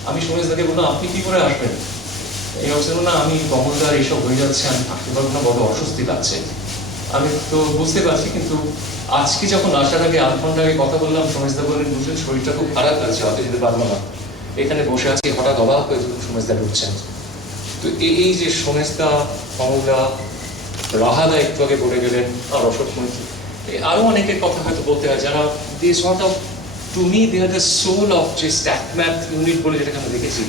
আমি সোমেশদাকে বললাম আপনি কি করে আসবেন? এই অবস্থা না, আমি কমলদার এইসব হয়ে যাচ্ছে, আমি থাকতে পারবো না, বড় অস্বস্তি লাগছে। আমি তো বুঝতে পারছি, কিন্তু আজকে যখন আসার আগে আধ ঘন্টা আগে কথা বললাম, সোমেশদা বললেন বুঝলেন শরীরটা খুব খারাপ লাগছে, হয়তো যেতে পারবো না। এখানে বসে আছি, হঠাৎ অবাক হয়ে সোমেশদা ঢুকছেন। তো এই যে সোমেশদা, কমলদা, রাহাদা একটু আগে বলে গেলেন, আর অশোক মৈত্রী, আরো অনেকের কথা হয়তো বলতে হয়, যারা they sort of to me they are the soul of যে স্ট্যাটম্যাথ ইউনিট বলে যেটাকে আমরা দেখেছি।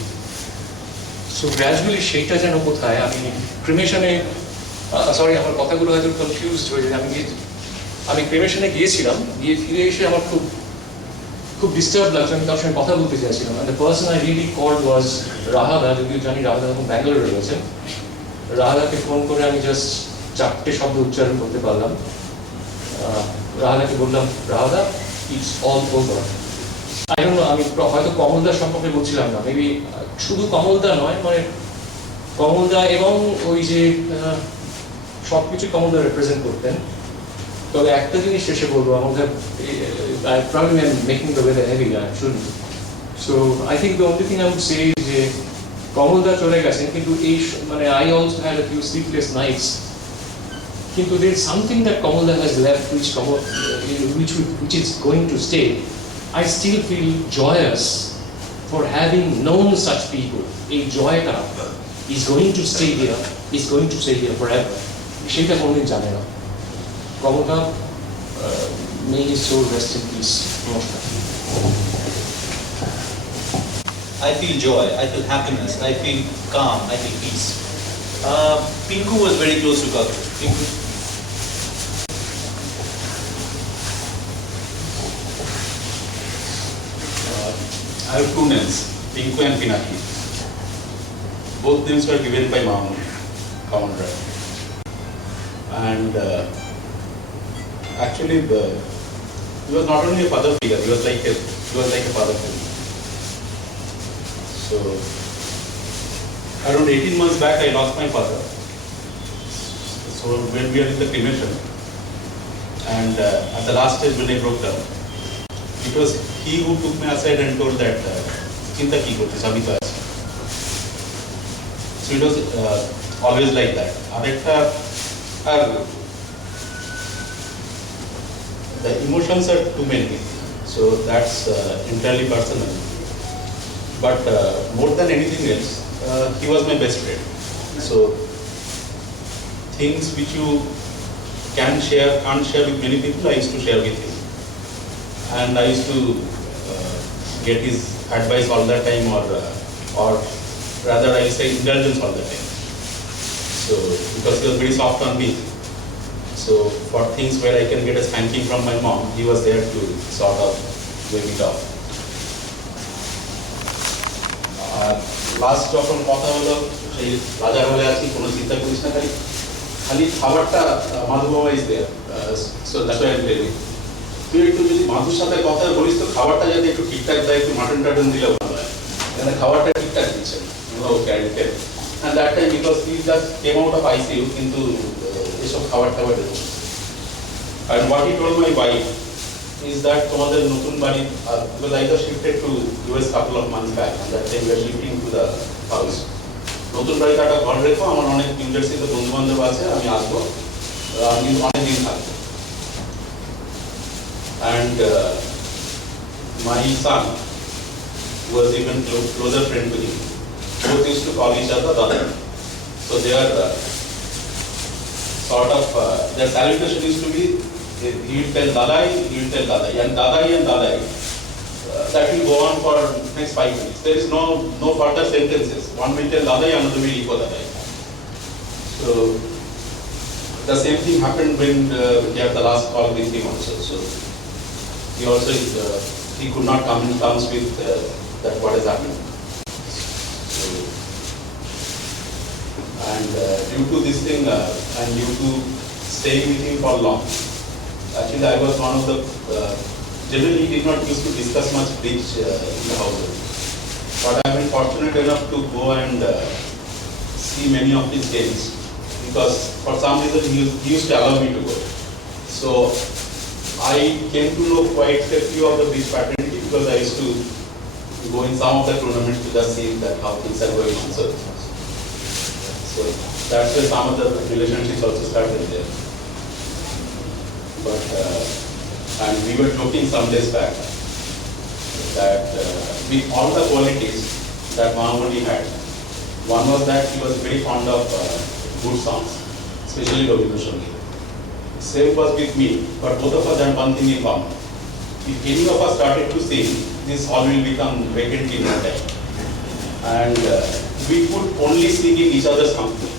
সো গ্র্যাজুয়ালি সেইটা যেন কোথায়, আমি ক্রিমেশনে, সরি আমার কথাগুলো হয়তো কনফিউজড হয়ে যায়। আমি ক্রিমেশনে গিয়েছিলাম, গিয়ে ফিরে এসে আমার খুব ডিস্টার্ব লাগছে, আমি তার সঙ্গে কথা বলতে চাইছিলাম। The person I really called was Rahada, যদিও জানি রাহাদা এখন ব্যাঙ্গালোরে রয়েছেন। রাহাদাকে ফোন করে আমি জাস্ট 4টে শব্দ উচ্চারণ করতে পারলাম। রাহাদাকে বললাম, Rahada it's all over. I don't know, আমি হয়তো কমলদার সম্পর্কে বলছিলাম না, মেবি শুধু কমলদা নয়, মানে কমলদা এবং ওই যে সবকিছু কমলদা রিপ্রেজেন্ট করতেন। তবে একটা জিনিস শেষে বলবো, আমাদের probably I'm making the weather heavy, I shouldn't. So I think the only thing I would say is যে কমলদা চলে গেছেন, কিন্তু এই মানে I also had a few sleepless nights. কিন্তু there is something that Kamalda has left which is going to stay. I still feel joyous for having known such people. এই জয়টা is going to stay here forever. সেটা কোনদিন জানে না। Kamalda, may his soul rest in peace. নমস্কার। I feel joy, I feel happiness, I feel calm, I feel peace. Pinku was very close to Kaku. Pinku. I have two names, Pinku and Pinaki. Both names were given by Mahmood, Common Drive. And actually, he was not only a father figure, he was like a father figure. So, around 18 months back, I lost my father. So when we are in the cremation, and at the last stage when I broke down, it was he who took me aside and told that "Chinta ki korte, sabhi to aise." So it was always like that. The emotions are too many, so that's entirely personal. But more than anything else, he was my best friend. So things which you can't share with many people, I used to share with him. And I used to get his advice all the time, or rather I say indulgence all the time. So because he was very soft on me, so for things where I can get a spanking from my mom, he was there to sort of wave it off. Last যখন কথা হলো, সেই রাজার হলে আছি, কোনো চিন্তা করিস না, খালি খাবারটা মাধু বাবা is there, so that's why I am telling. তুই একটু যদি মাধুর সাথে কথা বলিস তো খাবারটা যদি একটু ঠিকঠাক দেয়, একটু মাটন টাটন দিলেও ভালো হয়, এখানে খাবারটা ঠিকঠাক দিচ্ছে। Okay, I tell. And that time because he just came out of ICU, কিন্তু এসব খাবার টাবার দেবো। And what he told my wife is that তোমাদের নতুন বাড়ি, because I just shifted to US couple of months back, and that time we are shifting to the house. নতুন বাড়িতে একটা ঘর রেখো, আমার অনেক নিউ জার্সিতে বন্ধু বান্ধব আছে, আমি আসবো, আমি অনেক দিন থাকবো। And my son was even closer friend to him. Both used to call each other Dada. So they are sort of their salutation used to be, he will tell Dadai, he will tell Dadai, and Dadai. That will go on for next 5 minutes. There is no further sentences. One will tell Dadai, another will echo Dadai. So the same thing happened when we had the last call with him also. So he also he could not come in terms with that what has happened. So And due to this thing and due to staying with him for long, actually I was one of the, generally he did not used to discuss much bridge in the household. But I have been fortunate enough to go and see many of his games, because for some reason he used to allow me to go. So I came to know quite a few of the bridge fraternity, because I used to go in some of the tournaments to just see that how things are going on. So that's where some of the relationships also started there. But and we were joking some days back that with all the qualities that Mahamuni had, one was that he was very fond of good songs, especially Rabindra Sangeet. Same was with me, but both of us had one thing in common. If any of us started to sing, this hall will become vacant in no time. And we could only sing in each other's company.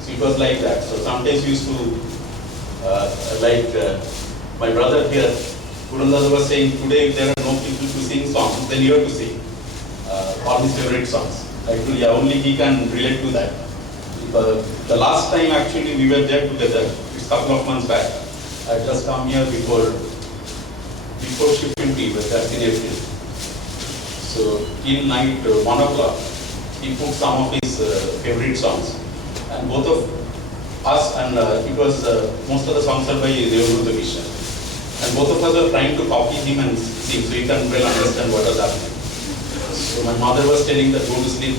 So it was like that. So sometimes we used to, my brother here, Purandasa was saying, today if there are no people to sing songs, then you have to sing all his favorite songs. Actually, only he can relate to that. Because the last time actually we were there together, it's a couple of months back. I just come here before shifting tea, but that's in April. So till night 1 o'clock, he put some of his favorite songs, and both of us, and it was most of the songs are by Devadutta Vishnu, and both of us were trying to copy him and sing, so he can well understand what was happening. So my mother was telling that go to sleep,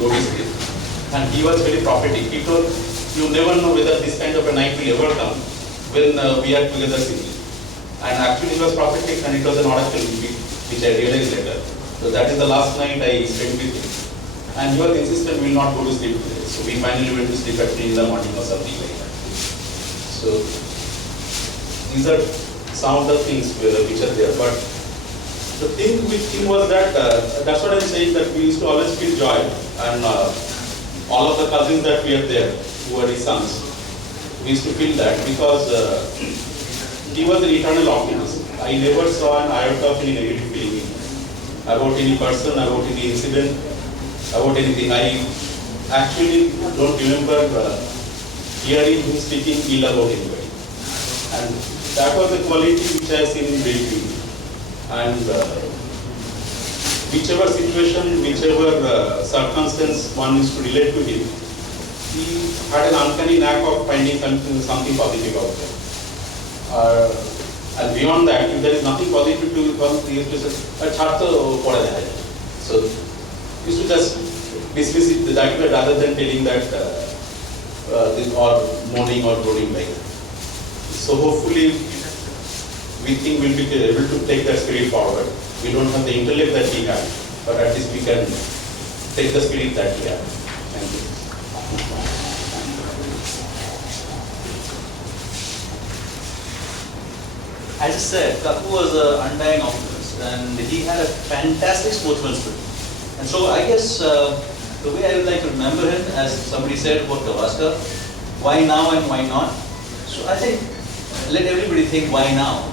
and he was very prophetic. He told, you never know whether this kind of a night will ever come when we are together singing. And actually it was prophetic, and it was an oracle which I realized later. So that is the last night I spent with him. And he was insistent we will not go to sleep today. So we finally went to sleep at 3 in the morning or something like that. So these are some of the things which are there. But the thing with him was that, that's what I'm saying, that we used to always feel joy. And all of the cousins that we are there, who are his sons, we used to feel that, because he was an eternal optimist. I never saw an iota of any negative feeling about any person, about any incident, about anything. I actually don't remember hearing him speaking ill about anybody. And that was a quality which I have seen him very few. And whichever situation, whichever circumstance one used to relate to him, he had an uncanny knack of finding something positive out there. And beyond that, if there is nothing positive to come, he used to say, so he used to just dismiss it that way rather than telling that or mourning or groaning like that. So hopefully we think we'll be able to take that spirit forward. We don't have the intellect that we have, but at least we can take the spirit that we have. Thank you. As I said, Kaku was an undying optimist, and he had a fantastic sportsman spirit. And so I guess the way I would like to remember him, as somebody said about Gavaskar, why now and why not? So I think, let everybody think why now.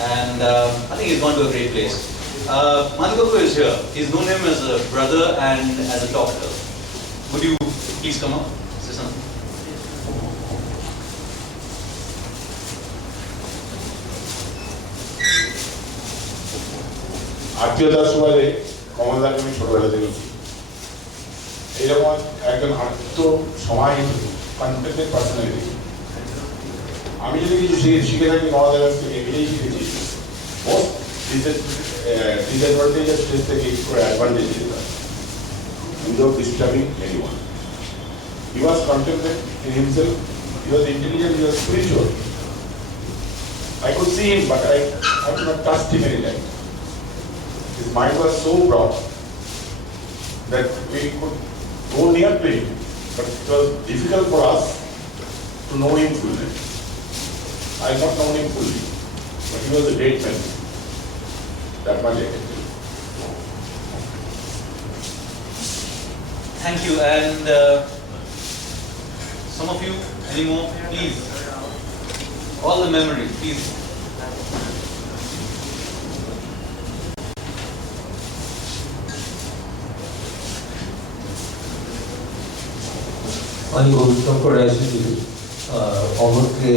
And I think he's gone to a great place. Madhu is here. He's known him as a brother and as a doctor. Would you please come up? Say something. আত্মীয়তার সুবাদে কমলদাকে আমি ছোটবেলা দেখেছি। এইরকম একজন আত্মসমাহিত confident personality. আমি যদি কিছু শিখে থাকি কমলদার কাছ থেকে এটাই শিখেছি, মোস্ট ডিসঅ্যাডভান্টেজের স্টেজ থেকে একটু অ্যাডভান্টেজ দিতে হয় without disturbing anyone. He was contemplative in himself, he was intelligent, he was spiritual. I could see him, but I could not trust him any time. His mind was so broad that we could go near to him, but it was difficult for us to know him fully. I have not known him fully, but he was a great man. That much I can tell you. Thank you. And some of you, any more, please. All the memories, please. আমি গৌরচক্র রায়চৌধুরী অমরকে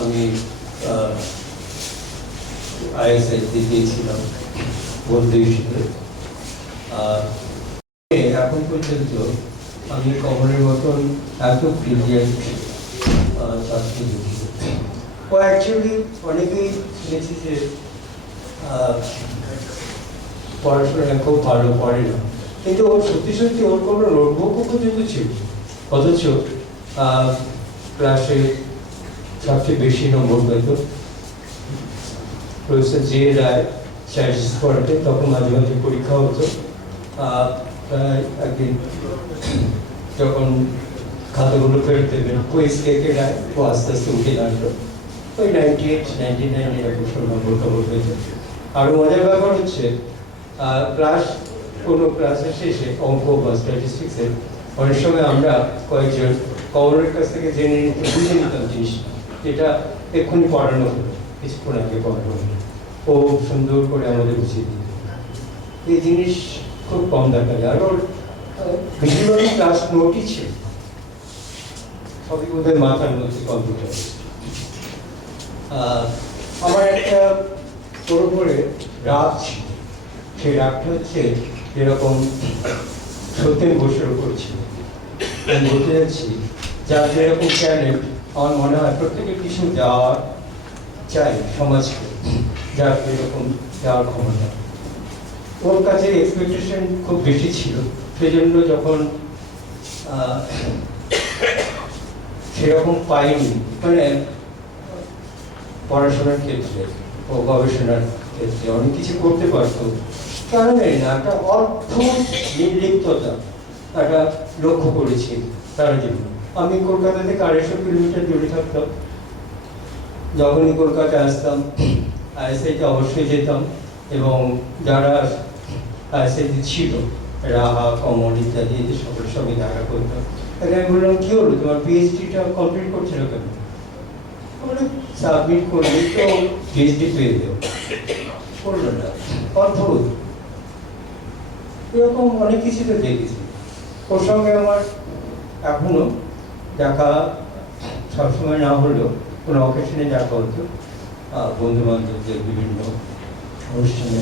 আমি আইএসআইতে দিয়েছিলাম বন্ধু হিসেবে। এখন পর্যন্ত আমি কমলের মতন এত ব্রিলিয়ান্ট ছাত্র দেখি। ও অ্যাকচুয়ালি অনেকেই শুনেছি যে পড়াশোনা খুব ভালো পড়ে না, কিন্তু ওর সত্যি সত্যি ওর কোনো নোটবুকও পর্যন্ত ছিল, অথচ ক্লাসে সবচেয়ে বেশি নম্বর পেত। প্রফেসর জে রায় স্ট্যাটিস্টিক্স পড়াতে, তখন মাঝে মাঝে পরীক্ষা হতো। প্রায় একদিন যখন খাতাগুলো ফেরত দেবেন, কুইজ লেখে রায় ও আস্তে আস্তে উঠে দাঁড়ালো, ওই 98, 99 এরকম সব নম্বর খবর পেত। আরও মজার ব্যাপার হচ্ছে কোনো ক্লাসের শেষে অঙ্ক বা স্ট্যাটিস্টিক্সের অনেক সময় আমরা কয়েকজন কমলের কাছ থেকে জেনে নিতে বুঝে নিতাম জিনিসটা, যেটা এক্ষুনি পড়ানো হলো, কিছুক্ষণ আগে পড়ানো হলো, ও সুন্দর করে আমাদের বুঝিয়ে দিত। এই জিনিস খুব কম দেখা যায়। আর ওর বেশিরভাগই ক্লাস নোটই ছিল, সবই বোধ হয় মাথার মধ্যে কম্পিউটার। আমার একটা ওর উপরে রাগ ছিল, সেই রাগটা হচ্ছে যেরকম সত্যেন ঘোষের উপর ছিল। আমি বলতে যাচ্ছি, যার যেরকম ট্যালেন্ট আমার মনে হয় প্রত্যেকের কিছু দেওয়ার চাই সমাজকে, যার যেরকম দেওয়ার ক্ষমতা। ওর কাছে এক্সপেকটেশন খুব বেশি ছিল, সেজন্য যখন সেরকম পাইনি, মানে পড়াশোনার ক্ষেত্রে ও গবেষণার ক্ষেত্রে অনেক কিছু করতে পারতো, কারণ না একটা অদ্ভুত নির্লিপ্ততা একটা লক্ষ্য করেছি তার জন্য। আমি কলকাতা থেকে 250 কিলোমিটার দূরে থাকতাম, যখনই কলকাতায় আসতাম আইএসআইতে অবশ্যই যেতাম, এবং যারা আইএসআইতে ছিল রাহা, কমল ইত্যাদি এদের সকলের সঙ্গে দেখা করতাম। তাকে আমি বললাম, কী হলো তোমার পিএইচডিটা কমপ্লিট করছিল কেন? বলে সাবমিট করলে তো পিএইচডি পেয়ে দেবো। করলো না, অদ্ভুত। এরকম অনেক কিছু তো দেখেছি। ওর সঙ্গে আমার এখনো দেখা সবসময় না হলেও কোনো অকেশনে দেখা হতো, বন্ধু বান্ধবদের বিভিন্ন অনুষ্ঠানে।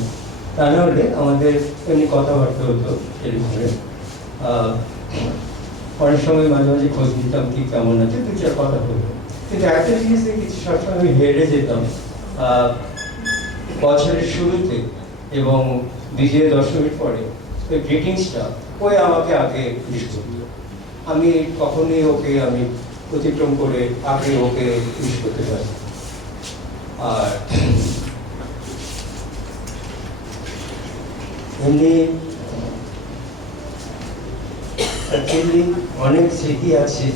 তা নাহলে আমাদের এমনি কথাবার্তা হতো টেলিফোনে। অনেক সময় মাঝে মাঝে খোঁজ নিতাম কি কেমন আছে, 2-4 কথা বলতো। কিন্তু একটা জিনিস দেখেছি, সবসময় আমি হেরে যেতাম বছরের শুরুতে এবং বিজয়া দশমীর পরে ওই গ্রিটিংসটা ওই আমাকে আগে উইশ করত। আমি কখনোই ওকে আমি অতিক্রম করে আগে ওকে উইশ করতে পারি। আর এমনি অ্যাকচুয়ালি অনেক স্মৃতি আছে,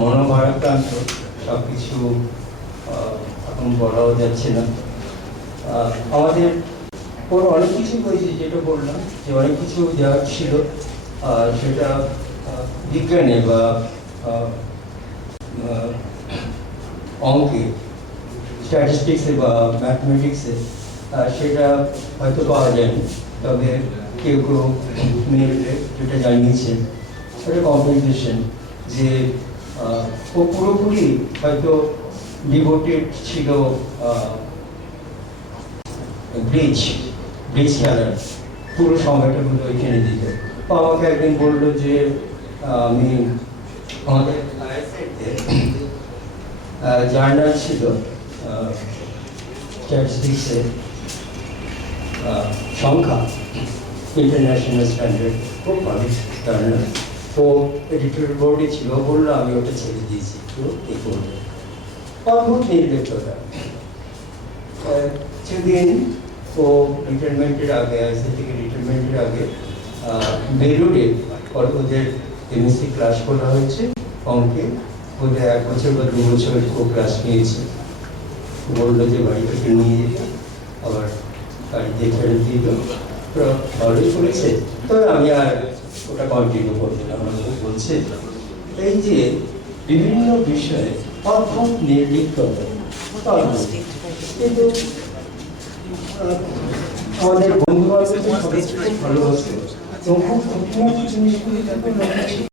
মনোভারাক্রান্ত, সব কিছু এখন বলাও যাচ্ছে না। আমাদের ওর অনেক কিছু হয়েছে, যেটা বললাম যে অনেক কিছু দেওয়ার ছিল, সেটা বিজ্ঞানে বা অঙ্কে, স্ট্যাটিস্টিক্সে বা ম্যাথমেটিক্সে, সেটা হয়তো পাওয়া যায়নি। তবে কেউ কেউ মেয়েদের যেটা জানিয়েছেন সেটা কম্পিটিশন, যে ও পুরোপুরি হয়তো ডিভোটেড ছিল ব্রিজ খেলার, পুরো সময়টা কিন্তু ওইখানে দিত। ও আমাকে একদিন বললো যে আমি আমাদের জার্নাল ছিল স্ট্যাটিস্টিক্সের সংখ্যা, ইন্টারন্যাশনাল স্ট্যান্ডার্ড, খুব ভালো জার্নাল। তো এডিটোরিয়াল বোর্ডে ছিল, বললো আমি ওটা ছেড়ে দিয়েছি, তো কী করবো। অদ্ভুত নির্লিপ্ততা। কিছুদিন ও রিটায়ারমেন্টের আগে, আইসি থেকে রিটায়ারমেন্টের আগে বেলুড়ে ওদের এমএসসি ক্লাস করা হয়েছে অঙ্কে, ওদের 1 বছর বা 2 বছর ও ক্লাস নিয়েছে। বললো যে বাড়ি থেকে নিয়ে যেতে, আবার বাড়িতে ফেরত দিল, তো ভালোই করেছে। তবে আমি আর ওটা কন্টিনিউ করতে আমাদের বলছে এই যে বিভিন্ন বিষয়ে অদ্ভুত নির্লিপ্ততা, কিন্তু আমাদের বন্ধু বান্ধব ভালোবাসে, তবু খুঁটিনাটি জিনিসগুলি তাকে লেগেছে।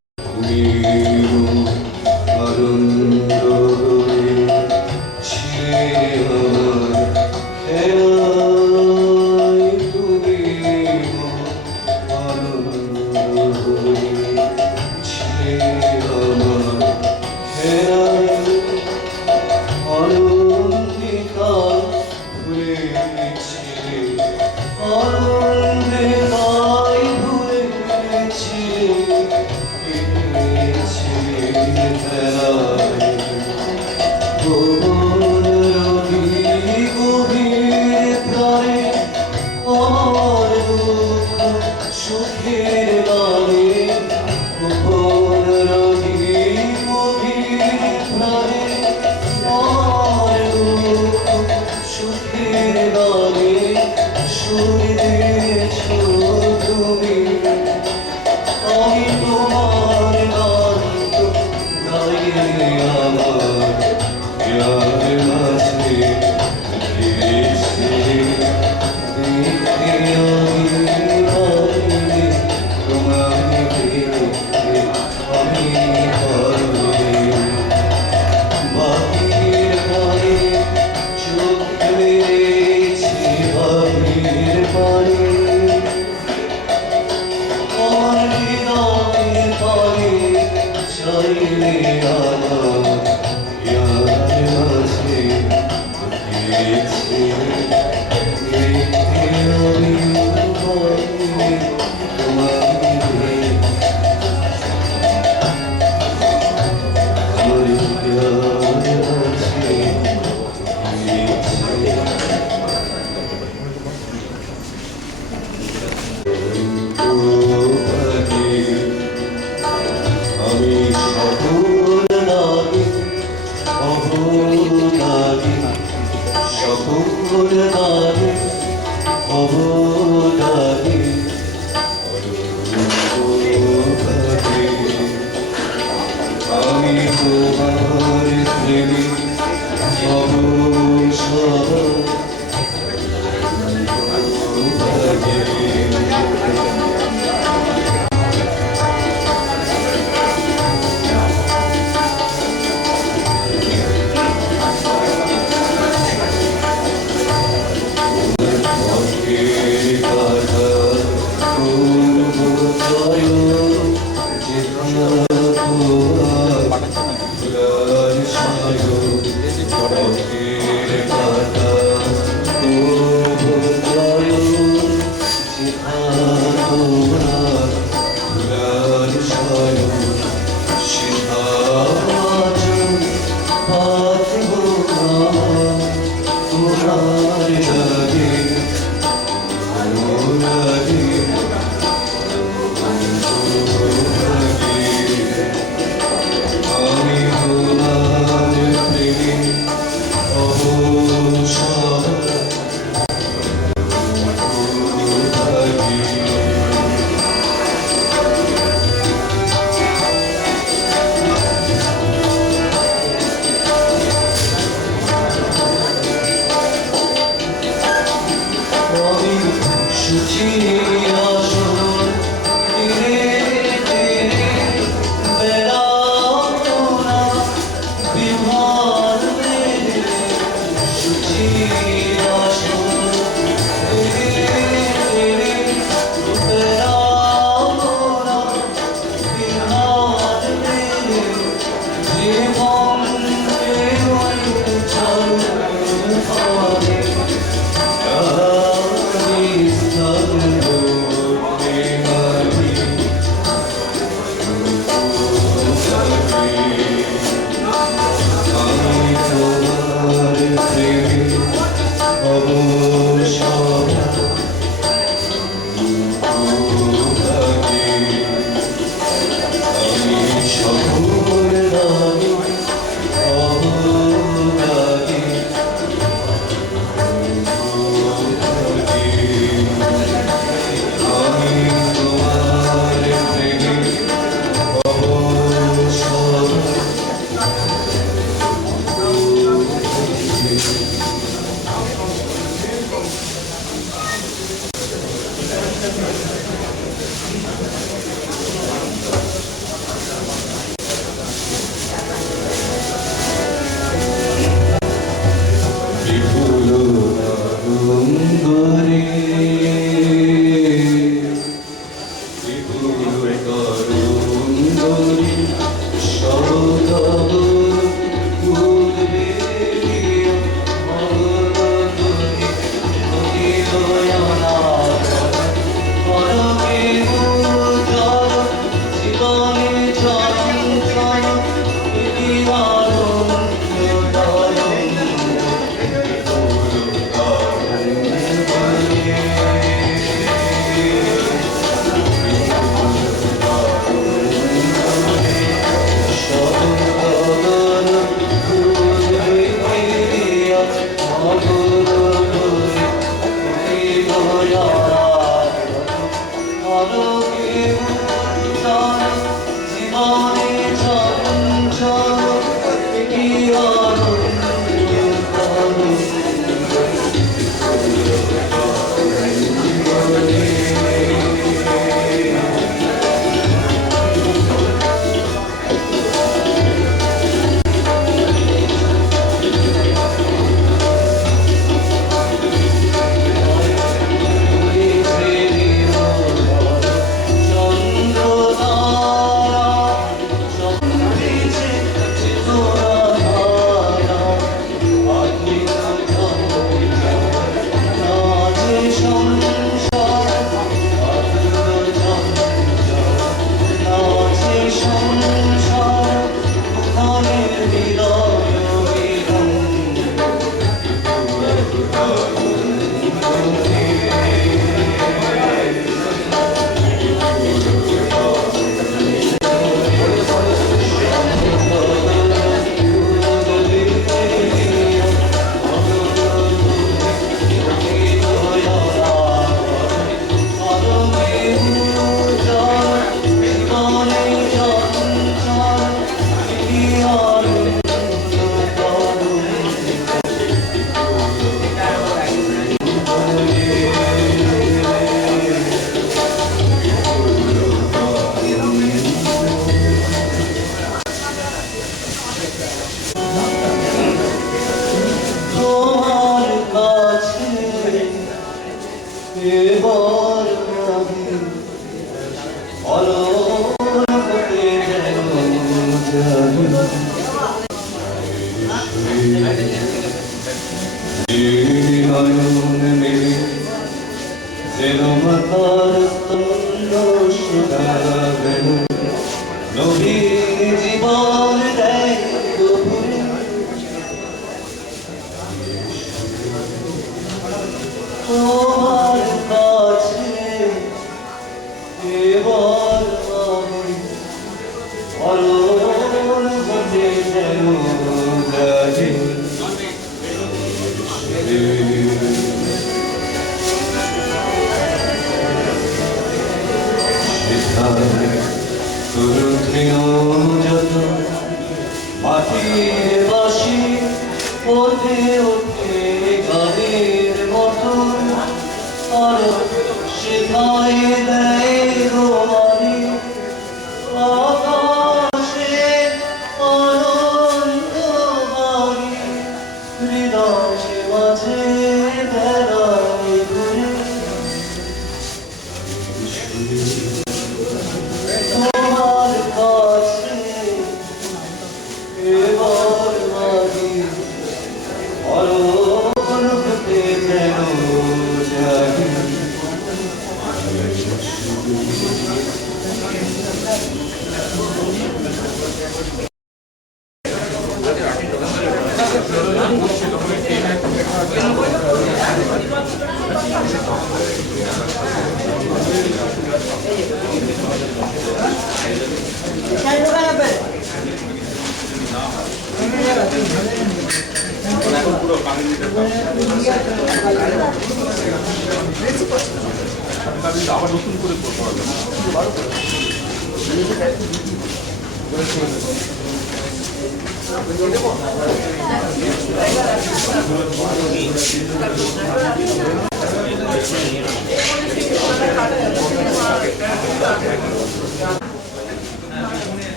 আবার নতুন করে করবো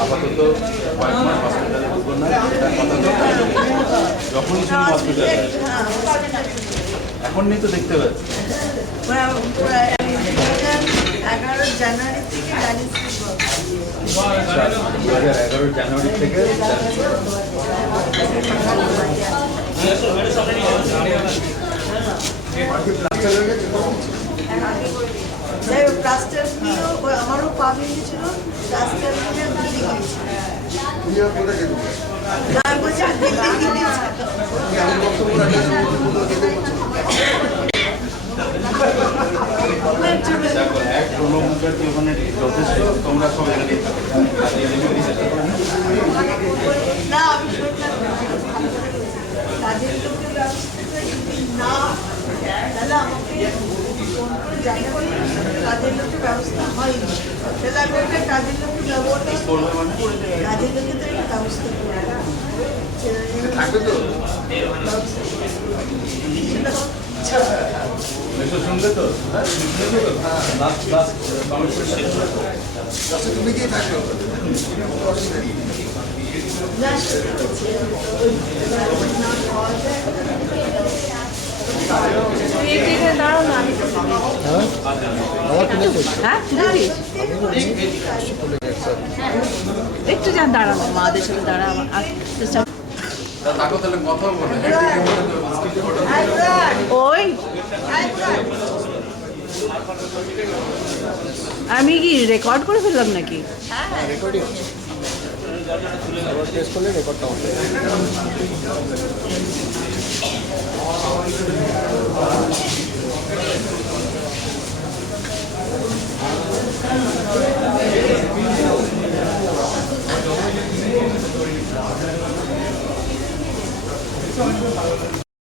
আপাতত কয়েক মাস হসপিটালে ঢুকবো না, যখনই শুনি হসপিটালে এখন নেই তো দেখতে পাচ্ছি। 11 জানুয়ারি থেকে ডায়ালিসিস 2011 জানুয়ারি থেকে যাই হোক প্লাস্টার নিয়েও আমারও পা ভেঙেছিল, প্লাস্টার নিয়ে ঘুরে গিয়েছিল। না বলছি তোমরা সব না আমি কাজের লোকের ব্যবস্থা না তাহলে আমাকে ফোন করে জানাবো কাজের লোকের ব্যবস্থা হয়নি, তাহলে আমি একটা কাজের লোকের ব্যবস্থা কাজের লোকের তো একটা ব্যবস্থা করে থাকবে তো শুনবে তো তুমি কি থাকবে একটু যান দাঁড়ানো মাদের সাথে দাঁড়ানো থাকো তাহলে কথা বলে ওই আমি কি রেকর্ড করে ফেললাম নাকি? হ্যাঁ হ্যাঁ রেকর্ডিং টেস্ট করলে রেকর্ডটা হবে।